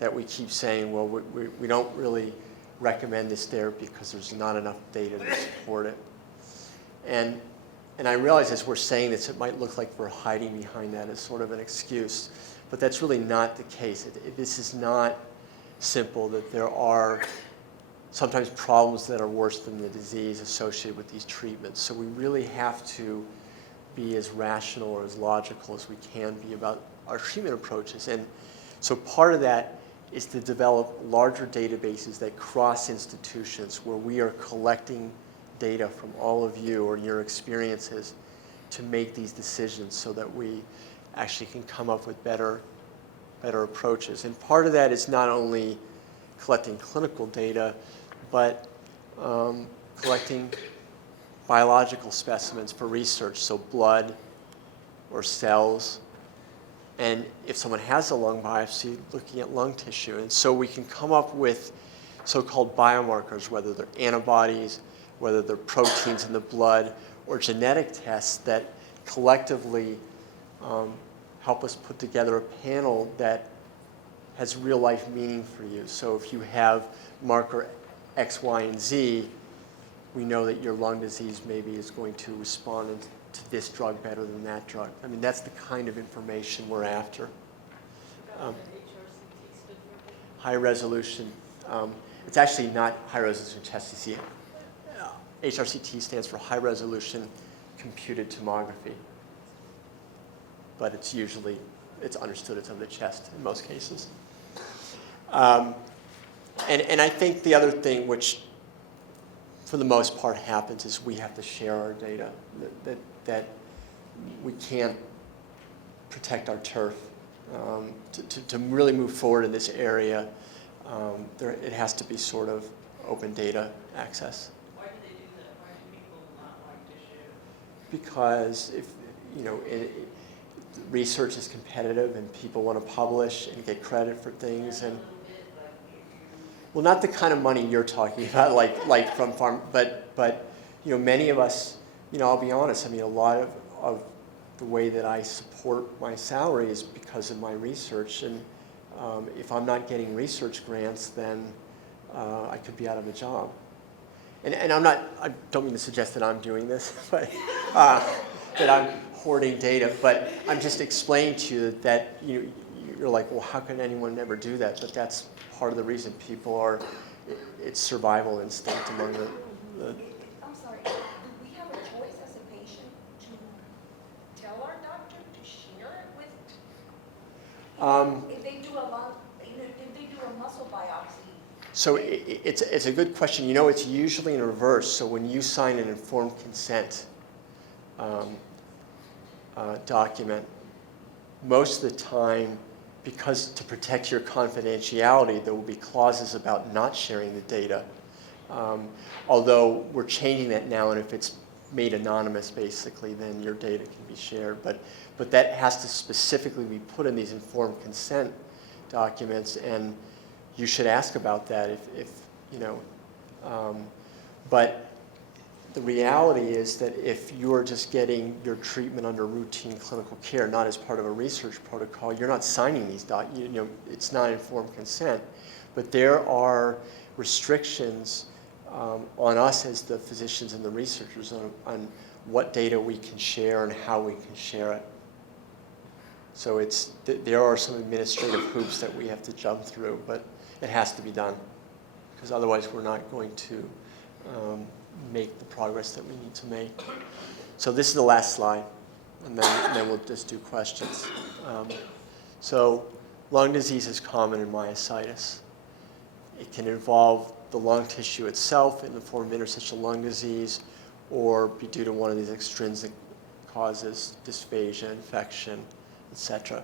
that we keep saying, well, we don't really recommend this therapy because there's not enough data to support it. And I realize as we're saying this, it might look like we're hiding behind that as sort of an excuse, but that's really not the case. This is not simple, that there are sometimes problems that are worse than the disease associated with these treatments. So we really have to be as rational or as logical as we can be about our treatment approaches. And so part of that is to develop larger databases that cross institutions, where we are collecting data from all of you or your experiences to make these decisions, so that we actually can come up with better approaches. And part of that is not only collecting clinical data, but collecting biological specimens for research, so blood or cells. And if someone has a lung biopsy, looking at lung tissue. And so we can come up with so-called biomarkers, whether they're antibodies, whether they're proteins in the blood, or genetic tests that collectively help us put together a panel that has real life meaning for you. So if you have marker X, Y, and Z, we know that your lung disease maybe is going to respond to this drug better than that drug. I mean, that's the kind of information we're after. High resolution. It's actually not high resolution chest CT. HRCT stands for high resolution computed tomography. But it's understood it's of the chest in most cases. And I think the other thing which for the most part happens is we have to share our data, that we can't protect our turf. To really move forward in this area, it has to be sort of open data access. Why do they do that? Why do people not like to share? Because if, research is competitive and people want to publish and get credit for things, and well, not the kind of money you're talking about, like from farm, but many of us, I'll be honest. I mean, a lot of the way that I support my salary is because of my research, and if I'm not getting research grants, then I could be out of a job. And I don't mean to suggest that I'm doing this, but that I'm hoarding data, but I'm just explaining to you that you're like, well, how can anyone ever do that? But that's part of the reason people are, it's survival instinct among the I'm sorry, do we have a choice as a patient to tell our doctor to share it with? If they do a muscle biopsy. So it's a good question. It's usually in reverse. So when you sign an informed consent document, most of the time, because to protect your confidentiality, there will be clauses about not sharing the data. Although we're changing that now, and if it's made anonymous, basically, then your data can be shared. But that has to specifically be put in these informed consent documents, and you should ask about that if but the reality is that if you're just getting your treatment under routine clinical care, not as part of a research protocol, you're not signing these it's not informed consent. But there are restrictions on us as the physicians and the researchers on what data we can share and how we can share it. So there are some administrative hoops that we have to jump through, but it has to be done, because otherwise we're not going to make the progress that we need to make. So this is the last slide, and then we'll just do questions. So lung disease is common in myositis. It can involve the lung tissue itself in the form of interstitial lung disease, or be due to one of these extrinsic causes, dysphagia, infection, etc.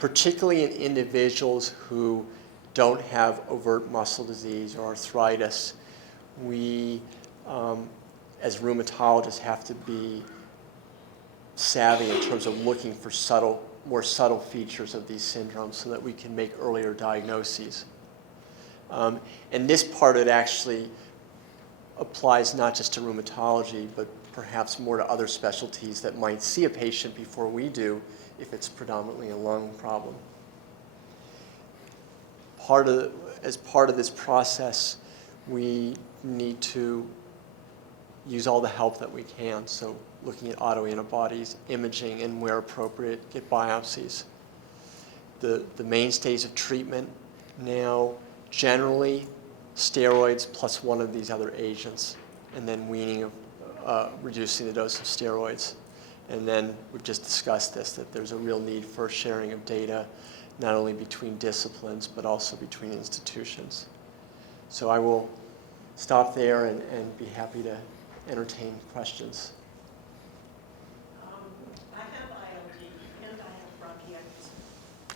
Particularly in individuals who don't have overt muscle disease or arthritis, we, as rheumatologists, have to be savvy in terms of looking for more subtle features of these syndromes so that we can make earlier diagnoses. And this part, it actually applies not just to rheumatology, but perhaps more to other specialties that might see a patient before we do if it's predominantly a lung problem. As part of this process, we need to use all the help that we can. So looking at autoantibodies, imaging, and where appropriate, get biopsies. the mainstays of treatment now generally steroids plus one of these other agents, and then weaning of reducing the dose of steroids. And then we've just discussed this, that there's a real need for sharing of data, not only between disciplines, but also between institutions. So I will stop there and be happy to entertain questions. I have ILD and I have bronchitis.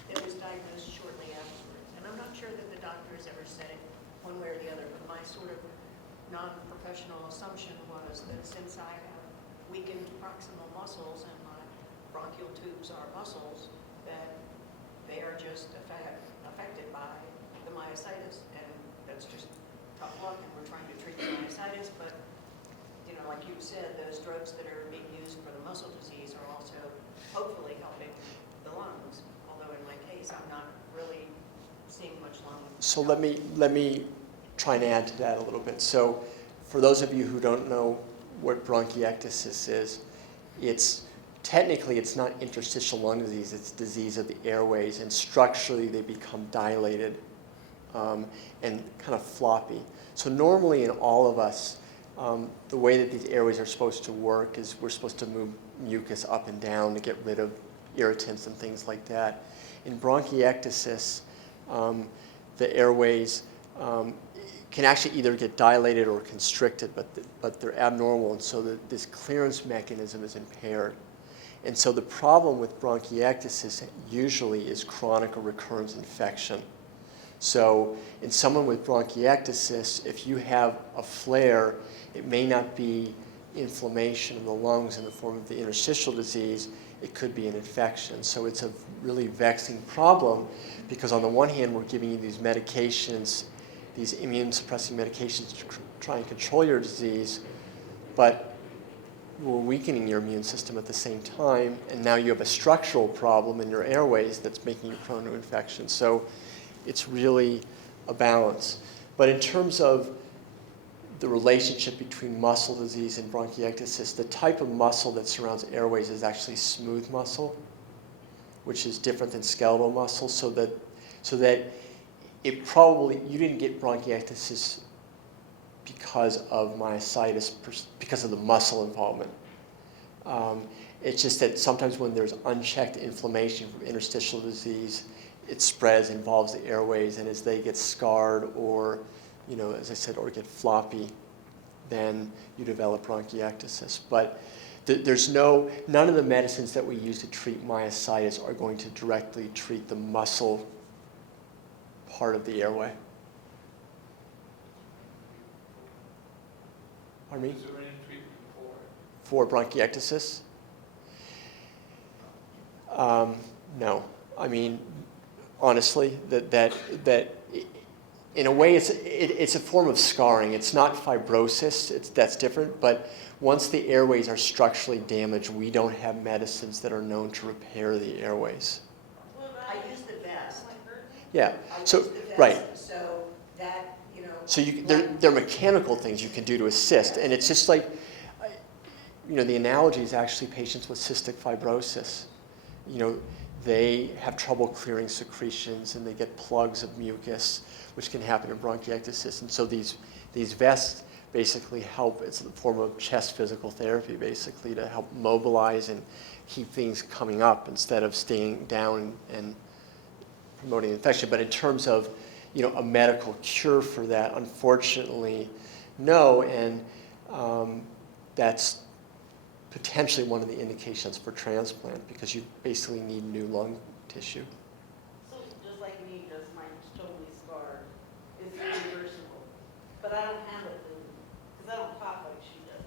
It was diagnosed shortly afterwards. And I'm not sure that the doctor has ever said it one way or the other, but my sort of non-professional assumption was that since I have weakened proximal muscles and my bronchial tubes are muscles, that they are just affected by the myositis. And that's just tough luck, and we're trying to treat the myositis, but you know, like you said, those drugs that are being used for the muscle disease are also hopefully helping the lungs, although in my case, I'm not really seeing much lung. So let me try and add to that a little bit. So for those of you who don't know what bronchiectasis is, technically it's not interstitial lung disease, it's disease of the airways, and structurally they become dilated and kind of floppy. So normally in all of us, the way that these airways are supposed to work is we're supposed to move mucus up and down to get rid of irritants and things like that. In bronchiectasis, the airways can actually either get dilated or constricted, but they're abnormal, and so this clearance mechanism is impaired. And so the problem with bronchiectasis usually is chronic or recurrent infection. So in someone with bronchiectasis, if you have a flare, it may not be inflammation of the lungs in the form of the interstitial disease, it could be an infection. So it's a really vexing problem because on the one hand, we're giving you these medications, these immune suppressing medications to try and control your disease, but we're weakening your immune system at the same time, and now you have a structural problem in your airways that's making you prone to infection. So it's really a balance. But in terms of the relationship between muscle disease and bronchiectasis, the type of muscle that surrounds airways is actually smooth muscle, which is different than skeletal muscle, so that it probably, you didn't get bronchiectasis because of myositis, because of the muscle involvement. It's just that sometimes when there's unchecked inflammation from interstitial disease, it spreads, involves the airways, and as they get scarred or, you know, as I said, or get floppy, then you develop bronchiectasis. But none of the medicines that we use to treat myositis are going to directly treat the muscle part of the airway. Pardon me? Is there any treatment For bronchiectasis? No. I mean, honestly, that in a way it's a form of scarring. It's not fibrosis. That's different. But once the airways are structurally damaged, we don't have medicines that are known to repair the airways. I use the vest. Yeah. I So use the vest, right. so that, you know. So they're mechanical things you can do to assist, and it's just like, you know, the analogy is actually patients with cystic fibrosis. You know, they have trouble clearing secretions, and they get plugs of mucus, which can happen in bronchiectasis. And so these vests basically help. It's a form of chest physical therapy, basically, to help mobilize and keep things coming up instead of staying down and promoting infection. But in terms of, you know, a medical cure for that, unfortunately, no. And that's potentially one of the indications for transplant, because you basically need new lung tissue. So just like me, just mine's totally scarred. It's irreversible. But I don't have it, because I don't cough like she does.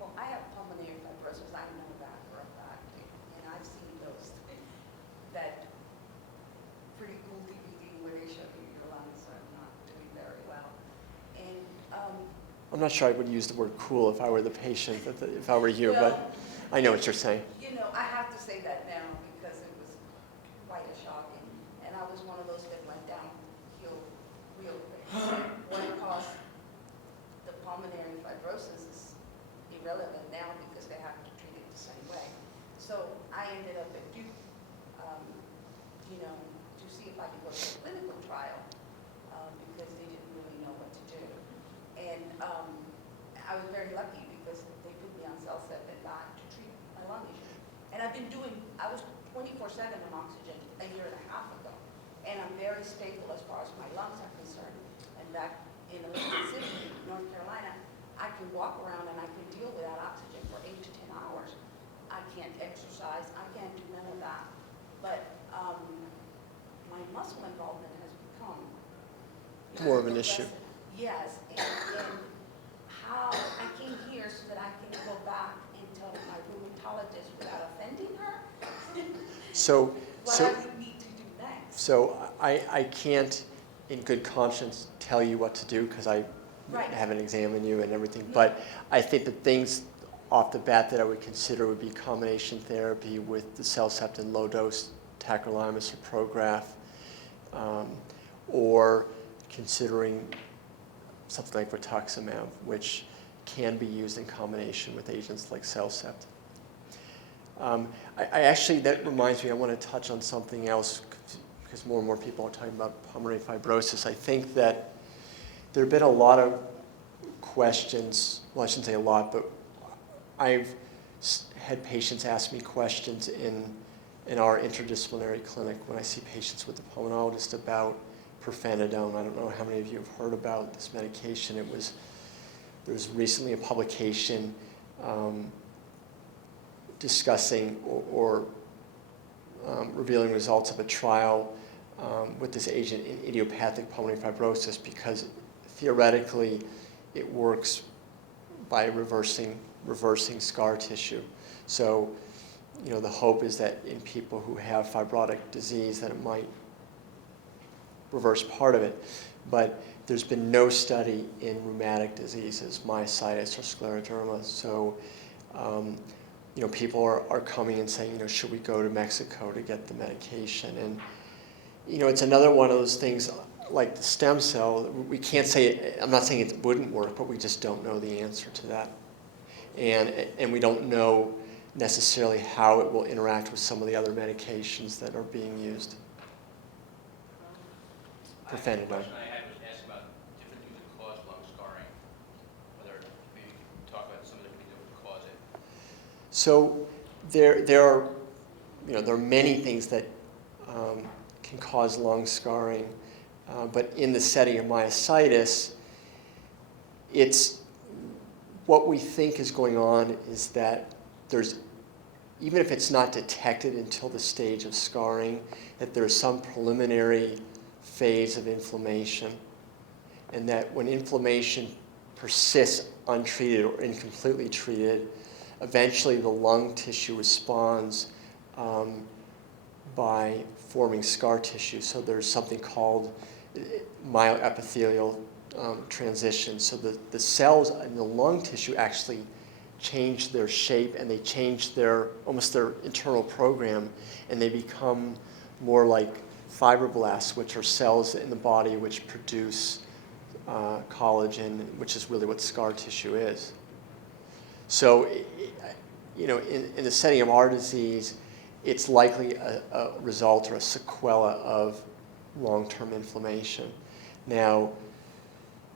Well, I have pulmonary fibrosis, I know that for a fact, and I've seen those, that pretty cool DVD where they show you your lungs are not doing very well. And, I'm not sure I would use the word cool if I were the patient, if I were you, but I know what you're saying. you know, I have to say that now because it was quite a shocking, and I was one of those that went downhill real quick. What caused the pulmonary fibrosis is irrelevant now because they have to treat it the same way. So I ended up at Duke tried to go to a clinical trial because they didn't really know what to do. And I was very lucky because they put me on Cellcept-NDI to treat my lung issue. And I was 24/7 on oxygen a year and a half ago. And I'm very stable as far as my lungs are concerned. And back in Elizabeth City, North Carolina, I can walk around and I can deal without oxygen for 8 to 10 hours. I can't exercise, I can't do none of that. But my muscle involvement has become More of an issue. Yes, and how I came here so that I can go back and tell my rheumatologist without offending her So, what so, I would need to do next. so I can't, in good conscience, tell you what to do because I Right. haven't examined you and everything. But I think the things off the bat that I would consider would be combination therapy with the Cellcept and low-dose tacrolimus or Prograf, or considering something like rituximab, which can be used in combination with agents like Cellcept. I actually, that reminds me, I want to touch on something else because more and more people are talking about pulmonary fibrosis. I think that there have been a lot of questions, well, I shouldn't say a lot, but I've had patients ask me questions in our interdisciplinary clinic when I see patients with the pulmonologist about pirfenidone. I don't know how many of you have heard about this medication. There was recently a publication discussing or revealing results of a trial with this agent in idiopathic pulmonary fibrosis because theoretically it works by reversing scar tissue. So, the hope is that in people who have fibrotic disease that it might reverse part of it. But there's been no study in rheumatic diseases, myositis or scleroderma. So, people are coming and saying, should we go to Mexico to get the medication? And, it's another one of those things like the stem cell. We can't say, I'm not saying it wouldn't work, but we just don't know the answer to that. And we don't know necessarily how it will interact with some of the other medications that are being used. The Pirfenidone. question I had was asked about different things that cause lung scarring, whether maybe you can talk about some of the things that would cause it. So there are many things that can cause lung scarring, but in the setting of myositis, what we think is going on is that even if it's not detected until the stage of scarring, that there's some preliminary phase of inflammation, and that when inflammation persists untreated or incompletely treated, eventually the lung tissue responds by forming scar tissue. So there's something called myoepithelial transition. So the cells in the lung tissue actually change their shape and they change almost their internal program, and they become more like fibroblasts, which are cells in the body which produce collagen, which is really what scar tissue is. So, in the setting of our disease, it's likely a result or a sequela of long-term inflammation. Now,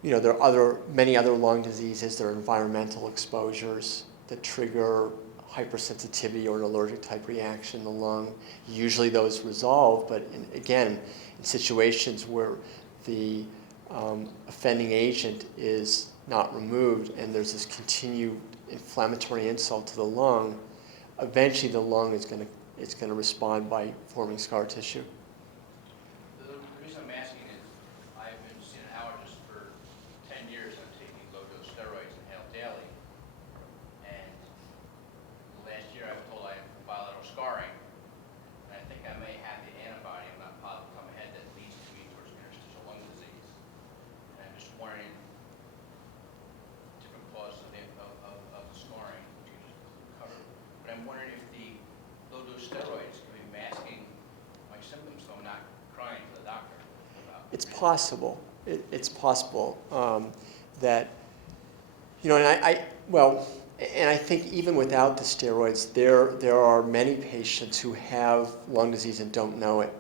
there are many other lung diseases. There are environmental exposures that trigger hypersensitivity or an allergic type reaction in the lung. Usually those resolve, but in situations where the offending agent is not removed and there's this continued inflammatory insult to the lung, eventually the lung is going to respond by forming scar tissue. The reason I'm asking is I've been seeing an allergist for 10 years. I'm taking low-dose steroids inhaled daily. And last year I was told I have bilateral scarring. And I think I may have the antibody, I'm not positive off my head, that leads to me towards interstitial lung disease. And I'm just wondering different causes of the scarring, which you just covered. But I'm wondering if the low-dose steroids can be masking my symptoms so I'm not crying to the doctor about it. It's possible. It's possible that, and I think even without the steroids, there are many patients who have lung disease and don't know it.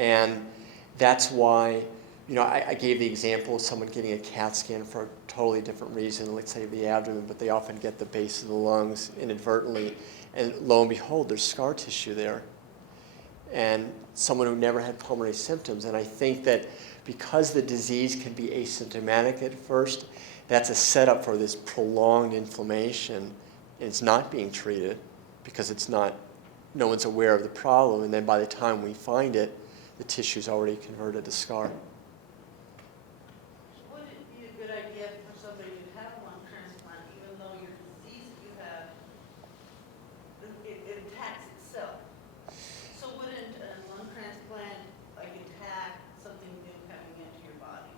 And that's why, you know, I gave the example of someone getting a CAT scan for a totally different reason, let's say the abdomen, but they often get the base of the lungs inadvertently, and lo and behold, there's scar tissue there. And someone who never had pulmonary symptoms. And I think that because the disease can be asymptomatic at first, that's a setup for this prolonged inflammation, and it's not being treated because it's not, no one's aware of the problem, and then by the time we find it, the tissue's already converted to scar. Would it be a good idea for somebody to have a lung transplant, even though your disease that you have, it attacks itself? So wouldn't a lung transplant like attack something new coming into your body?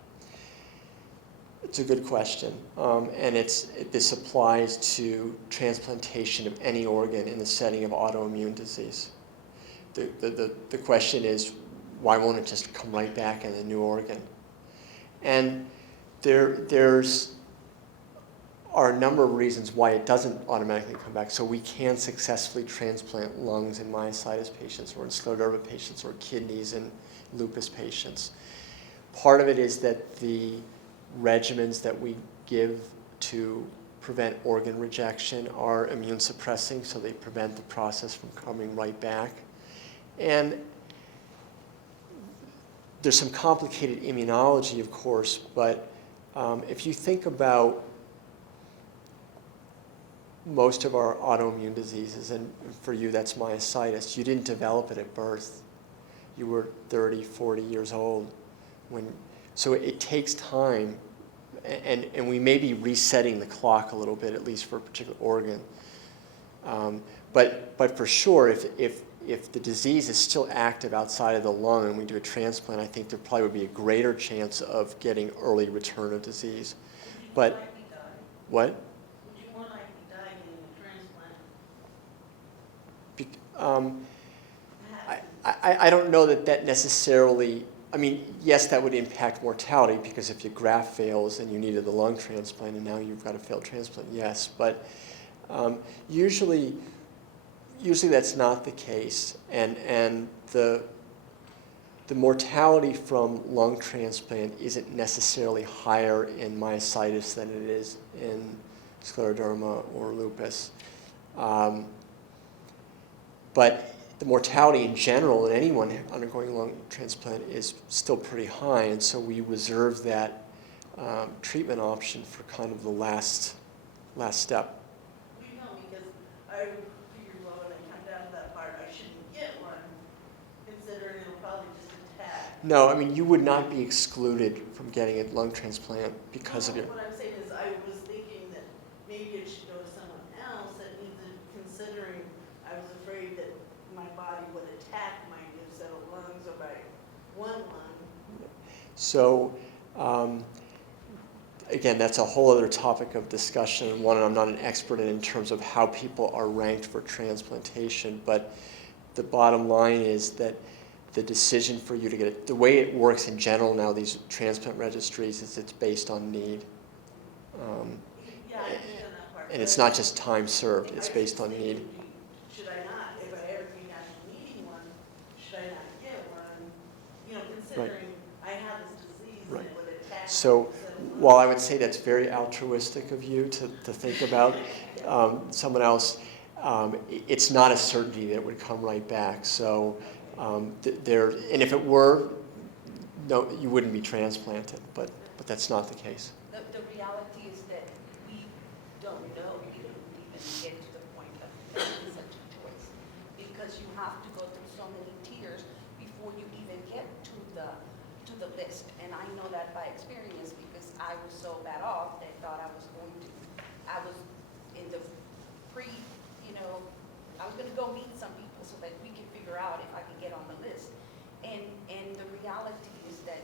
It's a good question, and this applies to transplantation of any organ in the setting of autoimmune disease. The question is, why won't it just come right back in a new organ? And there's are a number of reasons why it doesn't automatically come back. So we can successfully transplant lungs in myositis patients, or in scleroderma patients, or kidneys in lupus patients. Part of it is that the regimens that we give to prevent organ rejection are immune suppressing, so they prevent the process from coming right back. And there's some complicated immunology, of course, but if you think about most of our autoimmune diseases, and for you that's myositis, you didn't develop it at birth. You were 30, 40 years old. So it takes time, and we may be resetting the clock a little bit, at least for a particular organ. But for sure, if the disease is still active outside of the lung and we do a transplant, I think there probably would be a greater chance of getting early return of disease. But what? Would you more likely die getting a transplant? I don't know that necessarily. I mean, yes, that would impact mortality, because if your graft fails and you needed the lung transplant and now you've got a failed transplant, yes. But usually that's not the case, and the mortality from lung transplant isn't necessarily higher in myositis than it is in scleroderma or lupus. But the mortality in general in anyone undergoing lung transplant is still pretty high, and so we reserve that treatment option for kind of the last step. We know, because I figure, well, when I come down to that part, I shouldn't get one, considering it'll probably just attack. No, I mean, you would not be excluded from getting a lung transplant because of your... What I'm saying is, I was thinking that maybe it should go to someone else that needs it, considering I was afraid that my body would attack my new set of lungs or my one lung. So, again, that's a whole other topic of discussion, and one I'm not an expert in terms of how people are ranked for transplantation, but the bottom line is that the decision for you to get it, the way it works in general now, these transplant registries, is it's based on need. Yeah, I understand that part. And it's not just time served, it's based on need. Should I not, if I ever came down to needing one, should I not get one? You know, considering I have this disease and it would attack. So while I would say that's very altruistic of you to think about someone else, it's not a certainty that it would come right back. So and if it were, no, you wouldn't be transplanted, but that's not the case. The reality is that we don't know, we don't even get to the point of making such a choice, because you have to go through so many tiers before you even get to the list. And I know that by experience, because I was so bad off that I thought I was in the I was going to go meet some people so that we could figure out if I could get on the list. And the reality is that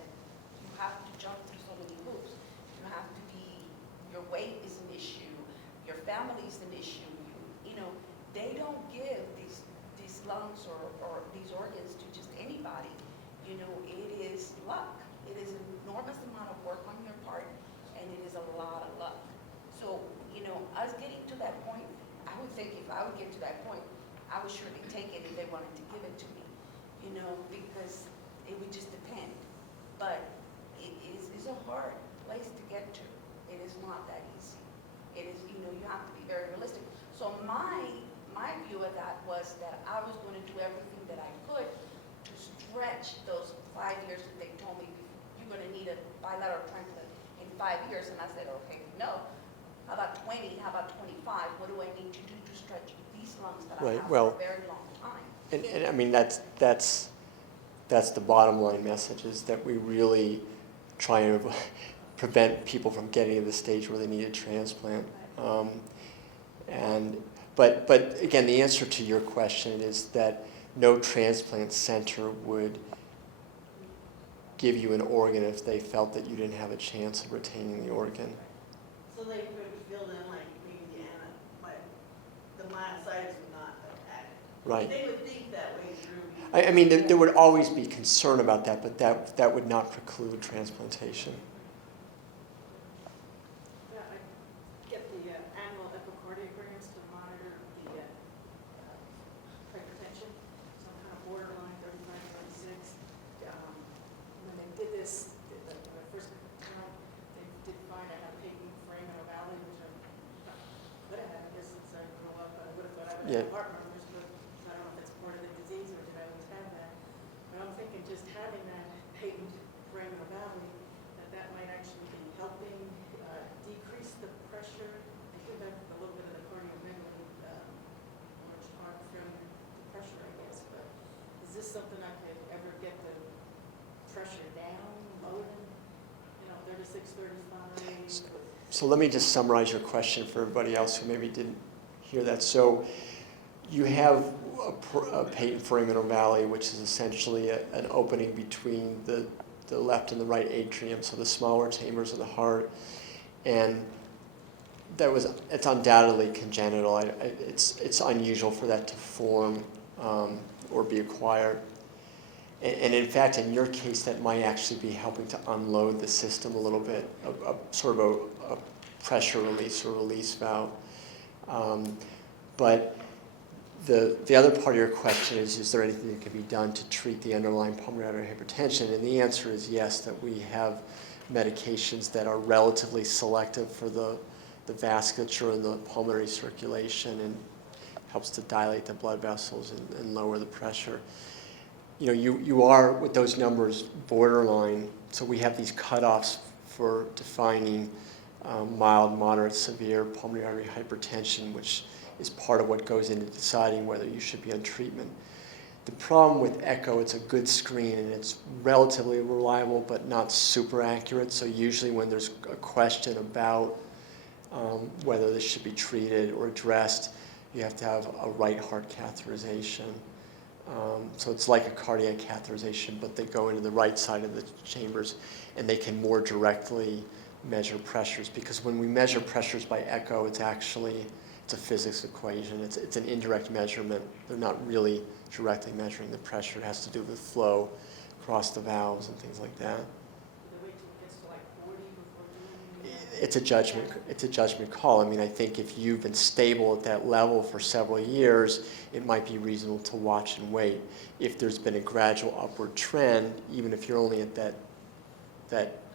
you have to jump through so many hoops. You have to your weight is an issue, your family is an issue. They don't give these lungs or these organs to just anybody. It is luck. It is an enormous amount of work on your part, and it is a lot of luck. So, us getting to that point, I would think if I would get to that point, I would surely take it if they wanted to give it to me, because It would just depend. But it's a hard place to get to. It is not that easy. It is, you know, you have to be very realistic. So my view of that was that I was going to do everything that I could to stretch those 5 years that they told me you're going to need a bilateral transplant in 5 years. And I said, okay, no. How about 20? How about 25? What do I need to do to stretch these lungs that I Right, have well, for a very long time? And I mean, that's the bottom line message, is that we really try to prevent people from getting to the stage where they need a transplant. But again, the answer to your question is that no transplant center would give you an organ if they felt that you didn't have a chance of retaining the organ. So they could fill in like maybe the myositis would not attack. Right. They would think that way through. I mean, there would always be concern about that, but that would not preclude transplantation. Yeah, I get the annual echocardiograms to monitor the hypertension, some kind of borderline 35, 36. When they did this, the first term, they did find I had a patent foramen ovale, which I could have had, I guess, since I grew up. I would have thought I would Yeah. have heart murmurs, but I don't know if it's part of the disease or did I always have that. But I'm thinking just having that patent foramen ovale, that might actually be helping decrease the pressure. I give that a little bit of the cardiomegaly, large heart failure, the pressure, I guess. But is this something I could ever get the pressure down, lower than, 36, 35? So let me just summarize your question for everybody else who maybe didn't hear that. So you have a patent foramen ovale, which is essentially an opening between the left and the right atrium, so the smaller chambers of the heart, and it's undoubtedly congenital. It's unusual for that to form or be acquired. And in fact, in your case, that might actually be helping to unload the system a little bit, sort of a pressure release or release valve. But the other part of your question is there anything that can be done to treat the underlying pulmonary hypertension? And the answer is yes, that we have medications that are relatively selective for the vasculature and the pulmonary circulation and helps to dilate the blood vessels and lower the pressure. You are, with those numbers, borderline. So we have these cutoffs for defining mild, moderate, severe pulmonary hypertension, which is part of what goes into deciding whether you should be on treatment. The problem with echo, it's a good screen and it's relatively reliable but not super accurate. So usually when there's a question about whether this should be treated or addressed, you have to have a right heart catheterization. So it's like a cardiac catheterization, but they go into the right side of the chambers and they can more directly measure pressures, because when we measure pressures by echo, it's a physics equation. It's an indirect measurement. They're not really directly measuring the pressure. It has to do with flow across the valves and things like that. Do they wait till it gets to like 40 before doing it? It's a judgment call. I mean, I think if you've been stable at that level for several years, it might be reasonable to watch and wait. If there's been a gradual upward trend, even if you're only at that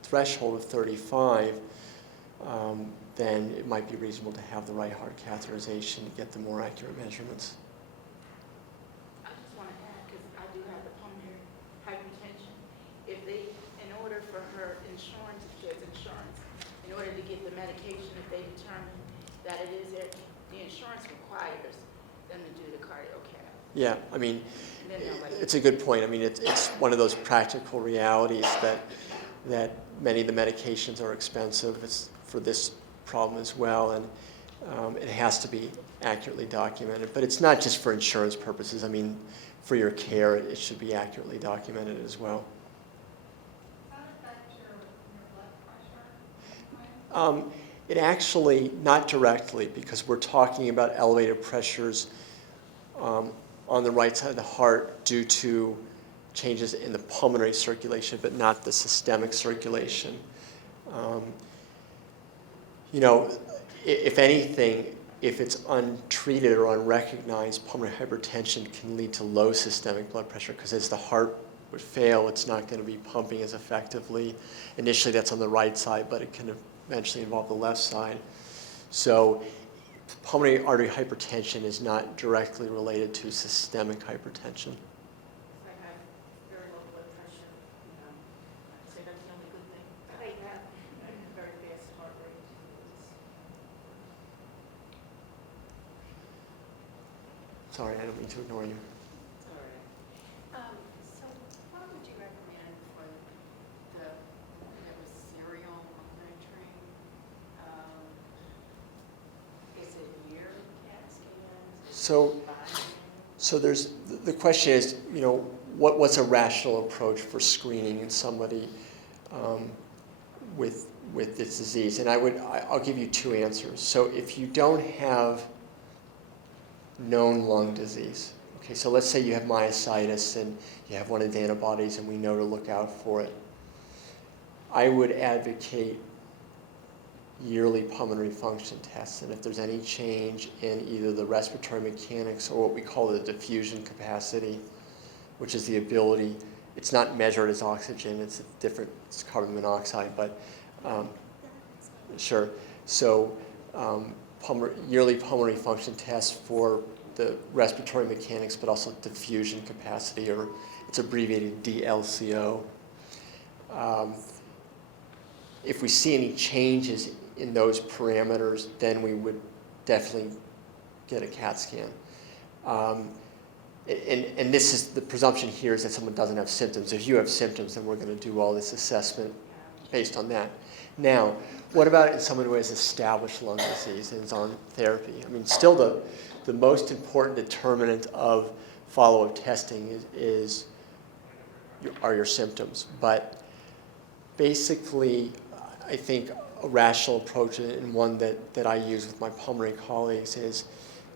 threshold of 35, then it might be reasonable to have the right heart catheterization to get the more accurate measurements. I just want to add, because I do have the pulmonary hypertension. If they, in order for her insurance, if she has insurance, in order to get the medication, if they determine that it is there, the insurance requires them to do the cardio cath. Yeah, I mean, And then they'll let it's a good point. I mean, it's one of those practical realities that many of the medications are expensive. It's for this problem as well, and it has to be accurately documented. But it's not just for insurance purposes. I mean, for your care, it should be accurately documented as well. Does that affect your blood pressure? It actually, not directly, because we're talking about elevated pressures on the right side of the heart due to changes in the pulmonary circulation, but not the systemic circulation. If anything, if it's untreated or unrecognized, pulmonary hypertension can lead to low systemic blood pressure, because as the heart would fail. It's not going to be pumping as effectively. Initially, that's on the right side, but it can eventually involve the left side. So pulmonary artery hypertension is not directly related to systemic hypertension. I have very low blood pressure, I'd say that's the only good thing that I have, and a very fast heart rate. Sorry, I don't mean to ignore you. It's all right. So what would you recommend for the serial monitoring? Is it year CAT scans? So there's, the question is, you know, what's a rational approach for screening in somebody with this disease? And I'll give you two answers. So if you don't have known lung disease, okay, so let's say you have myositis and you have one of the antibodies and we know to look out for it, I would advocate yearly pulmonary function tests, and if there's any change in either the respiratory mechanics or what we call the diffusion capacity, which is the ability, it's not measured as oxygen, it's it's carbon monoxide, but sure. So yearly pulmonary function tests for the respiratory mechanics, but also diffusion capacity, or it's abbreviated DLCO. If we see any changes in those parameters, then we would definitely get a CAT scan. And this is, the presumption here is that someone doesn't have symptoms. If you have symptoms, then we're going to do all this assessment based on that. Now, what about in someone who has established lung disease and is on therapy? I mean, still the most important determinant of follow-up testing are your symptoms. But basically, I think a rational approach, and one that I use with my pulmonary colleagues, is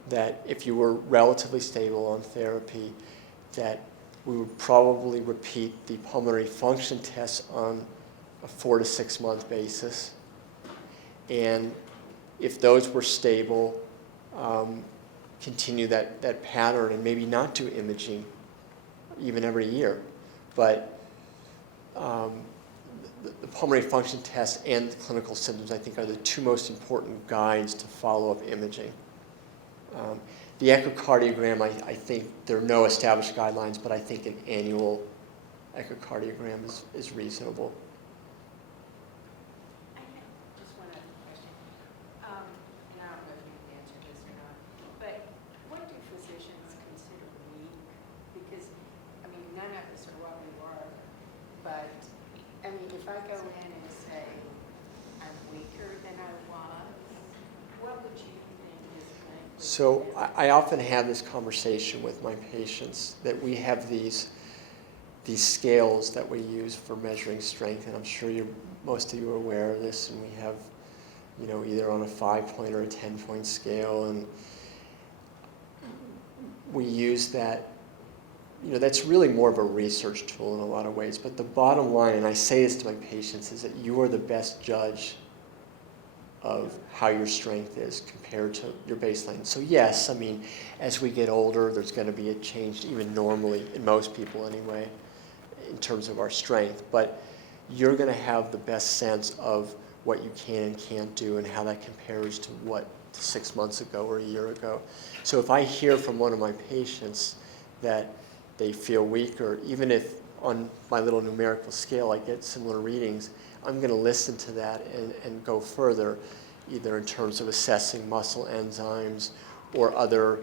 that if you were relatively stable on therapy, that we would probably repeat the pulmonary function tests on a 4 to 6 month basis. And if those were stable, continue that pattern and maybe not do imaging even every year. But the pulmonary function test and the clinical symptoms, I think, are the two most important guides to follow-up imaging. The echocardiogram, I think there are no established guidelines, but I think an annual echocardiogram is reasonable. I have just one other question. And I don't know if you can answer this or not, but what do physicians consider weak? Because, I mean, none of us are what we were, but, I mean, if I go in and say I'm weaker than I was, what would you think is clinically? So I often have this conversation with my patients that we have these scales that we use for measuring strength, and I'm sure most of you are aware of this, and we have, you know, either on a 5-point or a 10-point scale, and we use that. You know, that's really more of a research tool in a lot of ways, but the bottom line, and I say this to my patients, is that you are the best judge of how your strength is compared to your baseline. So yes, I mean, as we get older, there's going to be a change, even normally, in most people anyway, in terms of our strength, but you're going to have the best sense of what you can and can't do and how that compares to 6 months ago or a year ago. So if I hear from one of my patients that they feel weaker, even if on my little numerical scale I get similar readings, I'm going to listen to that and go further, either in terms of assessing muscle enzymes or other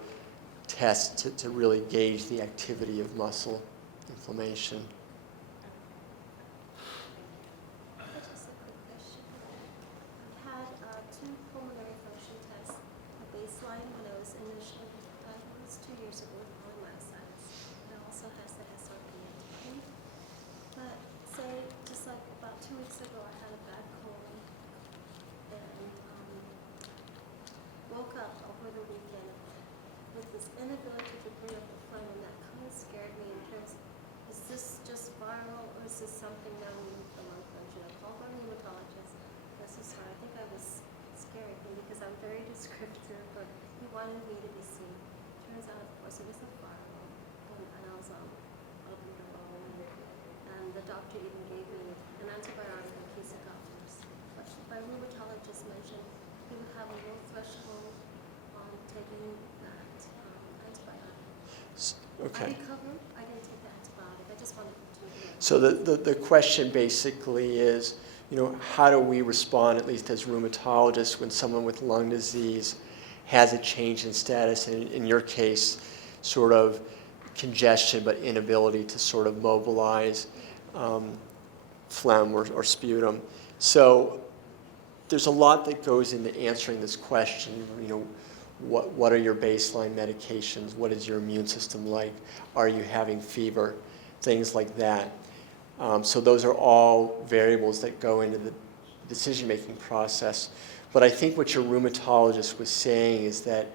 tests to really gauge the activity of muscle inflammation. Just a quick question. I've had 2 pulmonary function tests, a baseline when I was initially diagnosed 2 years ago with myositis. It also has the SRP antibody. But say, just like about 2 weeks ago, I had a bad cold and woke up over the weekend with this inability to bring up the phlegm, and that kind of scared me in terms of, is this just viral or is this something known with the lung function? I called my rheumatologist. This is why I think I was scared because I'm very descriptive, but he wanted me to be seen. Turns out, of course, it was a viral, and I was on albuterol and just mentioned, he would have a low threshold on taking that antibiotic. Okay. I recovered. I didn't take the antibiotic. I just wanted to know. So the question basically is, how do we respond, at least as rheumatologists, when someone with lung disease has a change in status, and in your case, sort of congestion but inability to sort of mobilize phlegm or sputum. So there's a lot that goes into answering this question. What are your baseline medications? What is your immune system like? Are you having fever? Things like that. So those are all variables that go into the decision-making process. But I think what your rheumatologist was saying is that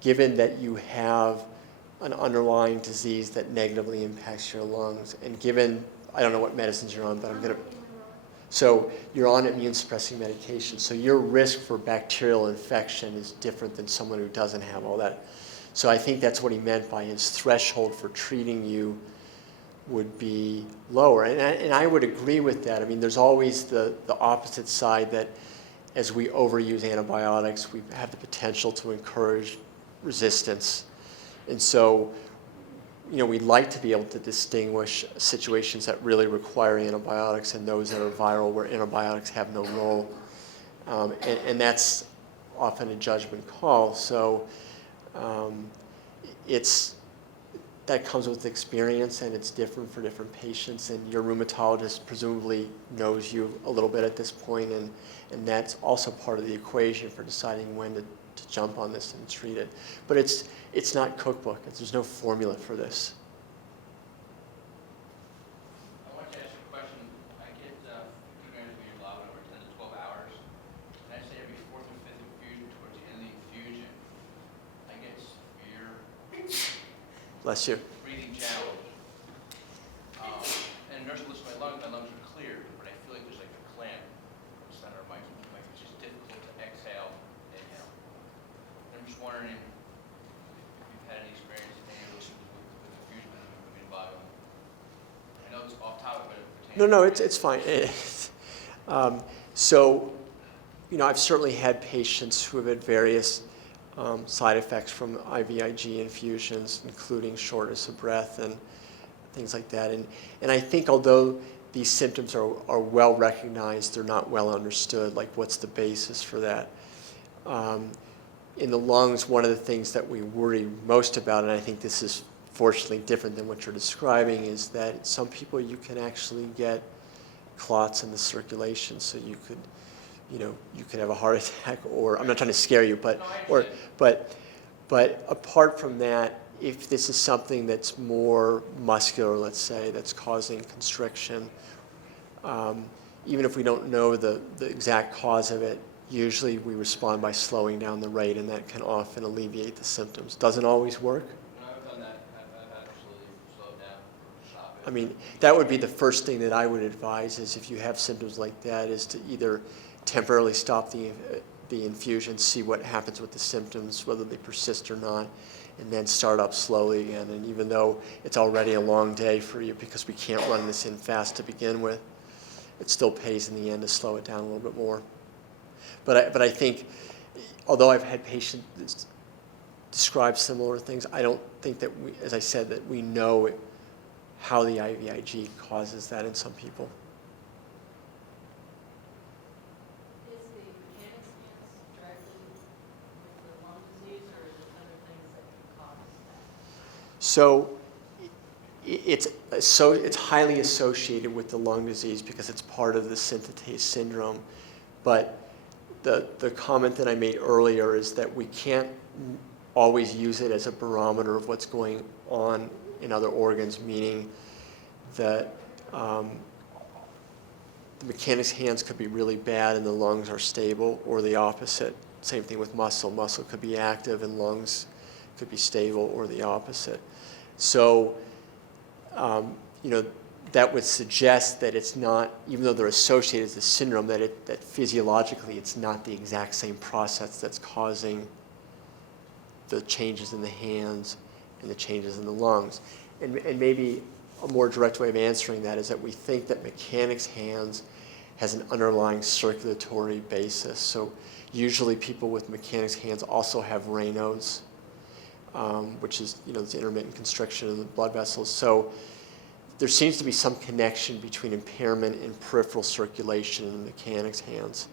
given that you have an underlying disease that negatively impacts your lungs, and given, I don't know what medicines you're on, but so you're on immune suppressing medication, so your risk for bacterial infection is different than someone who doesn't have all that. So I think that's what he meant by his threshold for treating you would be lower. And I would agree with that. I mean, there's always the opposite side that as we overuse antibiotics, we have the potential to encourage resistance. And so, we'd like to be able to distinguish situations that really require antibiotics and those that are viral where antibiotics have no role. And that's often a judgment call. So that comes with experience, and it's different for different patients, and your rheumatologist presumably knows you a little bit at this point, and that's also part of the equation for deciding when to jump on this and treat it. But it's not cookbook. There's no formula for this. I want to ask you a question. I get 50 grams of immunoglobulin over 10 to 12 hours, and I say every fourth or fifth infusion towards the end of the infusion, I get severe Bless you. breathing challenge. And a nurse looks at my lungs are clear, but I feel like there's like a clamp in the center of my it's just difficult to exhale, inhale. And I'm just wondering if you've had any experience with infusion of immunoglobulin. I know it's off topic, but it pertains No, it's fine. So, I've certainly had patients who have had various side effects from IVIG infusions, including shortness of breath and things like that. And I think although these symptoms are well recognized, they're not well understood, like what's the basis for that. In the lungs, one of the things that we worry most about, and I think this is fortunately different than what you're describing, is that some people you can actually get clots in the circulation, so you could have a heart attack, or I'm not trying to scare you, but apart from that, if this is something that's more muscular, let's say, that's causing constriction, even if we don't know the exact cause of it, usually we respond by slowing down the rate, and that can often alleviate the symptoms. Doesn't always work. No, I've done that. I've absolutely slowed down, stop it. I mean, that would be the first thing that I would advise, is if you have symptoms like that, is to either temporarily stop the infusion, see what happens with the symptoms, whether they persist or not, and then start up slowly again. And even though it's already a long day for you because we can't run this in fast to begin with, it still pays in the end to slow it down a little bit more. But I think, although I've had patients describe similar things, I don't think that we, as I said, that we know how the IVIG causes that in some people. Is the mechanics hands directly with the lung disease, or is it other things that can cause that? So it's highly associated with the lung disease because it's part of the synthetase syndrome. But the comment that I made earlier is that we can't always use it as a barometer of what's going on in other organs, meaning that the mechanics hands could be really bad and the lungs are stable, or the opposite. Same thing with muscle. Muscle could be active and lungs could be stable, or the opposite. So, that would suggest that it's not, even though they're associated as a syndrome, that physiologically it's not the exact same process that's causing the changes in the hands and the changes in the lungs. And maybe a more direct way of answering that is that we think that mechanics hands has an underlying circulatory basis. So usually people with mechanics hands also have Raynaud's, which is, this intermittent constriction of the blood vessels. So there seems to be some connection between impairment in peripheral circulation in the mechanics hands.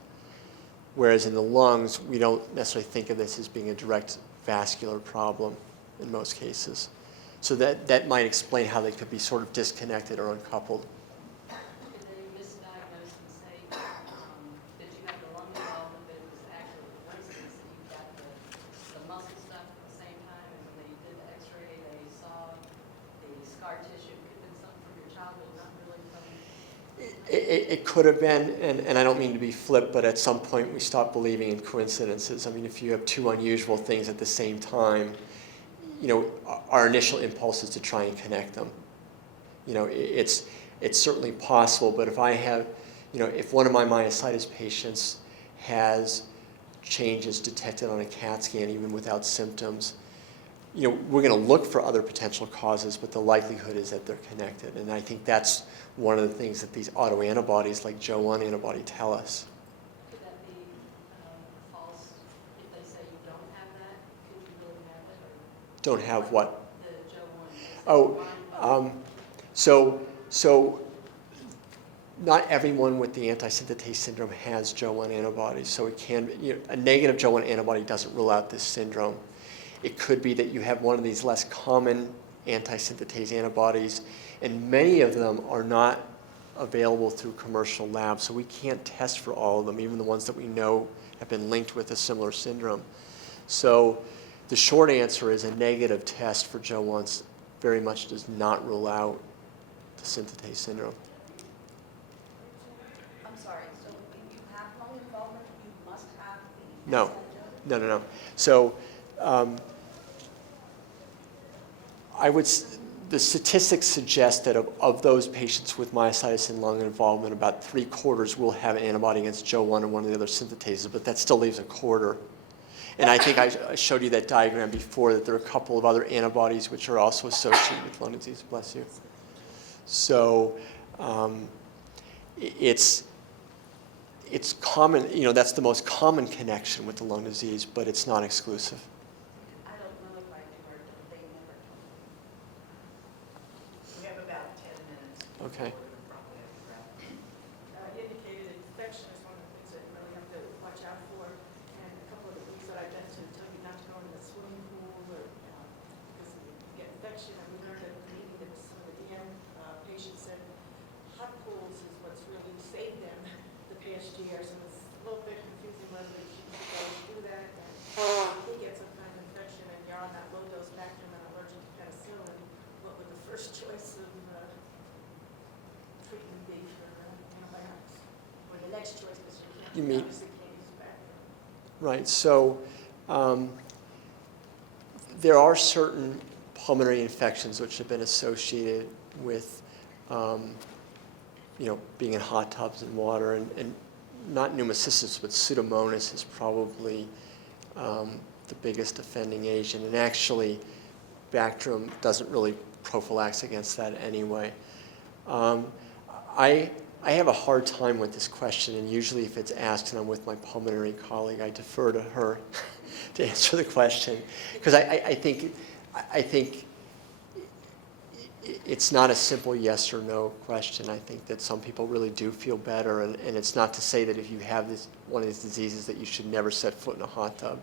Whereas in the lungs, we don't necessarily think of this as being a direct vascular problem in most cases. So that might explain how they could be sort of disconnected or uncoupled. Did they misdiagnose and say that you have the lung involvement, but it was actually the coincidence that you got the muscle stuff at the same time, and when they did the x-ray, they saw the scar tissue? It could have been something from your childhood, not really from... It could have been, and I don't mean to be flip, but at some point we stopped believing in coincidences. I mean, if you have two unusual things at the same time, our initial impulse is to try and connect them. It's certainly possible, but if I have, if one of my myositis patients has changes detected on a CAT scan even without symptoms, we're going to look for other potential causes, but the likelihood is that they're connected. And I think that's one of the things that these autoantibodies like Jo-1 antibody tell us. Could that be false if they say you don't have that? Could you really have it? Or Don't have what? the Jo-1? So not everyone with the anti-synthetase syndrome has Jo-1 antibodies. So it can be, a negative Jo-1 antibody doesn't rule out this syndrome. It could be that you have one of these less common anti-synthetase antibodies, and many of them are not available through commercial labs, so we can't test for all of them, even the ones that we know have been linked with a similar syndrome. So the short answer is a negative test for Jo-1 very much does not rule out the synthetase syndrome. I'm sorry, so if you have lung involvement, you must have the... No. So the statistics suggest that of those patients with myositis and lung involvement, about 3/4 will have an antibody against Jo-1 and one of the other synthetases, but that still leaves 1/4. And I think I showed you that diagram before, that there are a couple of other antibodies which are also associated with lung disease. Bless you. So it's common, that's the most common connection with the lung disease, but it's not exclusive. I don't know if I heard them, they never told me. We have about 10 minutes. Okay. before we probably have to wrap. You indicated infection is one of the things that you really have to watch out for. And a couple of the things that I mentioned tell you not to go in the swimming pool or because you get infection. And we learned at a meeting that some of the DM patients said hot pools is what's really saved them the past year. So it's a little bit confusing whether they should go do that. And if he gets some kind of infection and you're on that low dose Bactrim and allergic to penicillin, what would the first choice of treatment be for antibiotics? Or the next choice, because You mean- obviously can't use Bactrim. Right, so there are certain pulmonary infections which have been associated with, being in hot tubs and water, and not pneumocystis, but Pseudomonas is probably the biggest offending agent. And actually, Bactrim doesn't really prophylax against that anyway. I have a hard time with this question, and usually if it's asked and I'm with my pulmonary colleague, I defer to her to answer the question, because I think it's not a simple yes or no question. I think that some people really do feel better, and it's not to say that if you have one of these diseases that you should never set foot in a hot tub.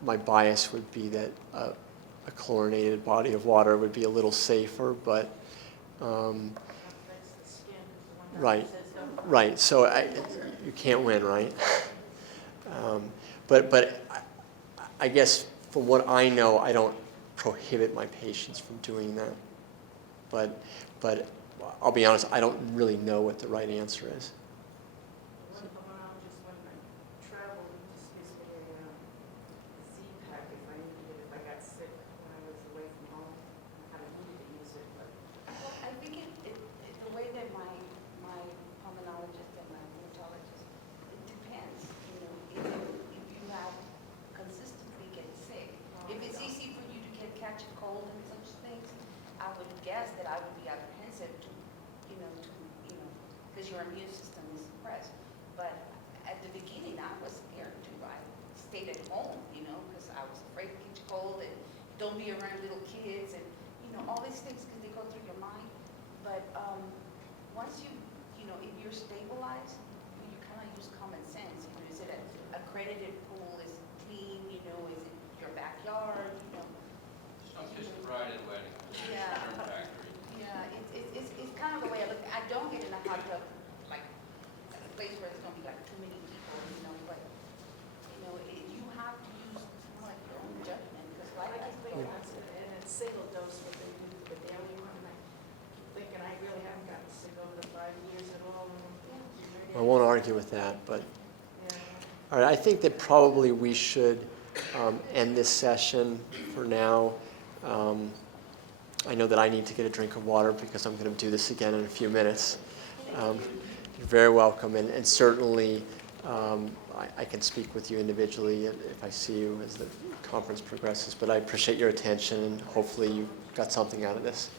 My bias would be that a chlorinated body of water would be a little safer, but right. So you can't win, right? But I guess from what I know, I don't prohibit my patients from doing that. But I'll be honest, I don't really know what the right answer is. One pulmonologist, when I traveled, just gives me a Z-Pack if I needed it, if I got sick when I was away from home. I haven't needed to use it, but Well, I think the way that my pulmonologist and my rheumatologist, it depends, if you have consistently get sick. If it's easy for you to catch a cold and such things, I would guess that I would be apprehensive to your immune system is suppressed. But at the beginning, I was scared too. I stayed at home, because I was afraid to catch a cold and don't be around little kids and, all these things because they go through your mind. But once if you're stabilized, you kind of use common sense. Is it an accredited pool? Is it clean? Is it your backyard? Some kiss the bride at the wedding. Yeah. Germ factory. Yeah, it's kind of the way I look. I don't get in a hot tub, like, a place where there's gonna be like too many people, but, you have to use kind of like your own judgment, because I like, keep thinking that's it, and it's single dose what they do, but the only one, I keep thinking I really haven't gotten sick over the 5 years at all. I won't argue with that, but, Yeah. all right, I think that probably we should end this session for now. I know that I need to get a drink of water because I'm going to do this again in a few minutes. You're very welcome, and certainly I can speak with you individually if I see you as the conference progresses, but I appreciate your attention, and hopefully you got something out of this.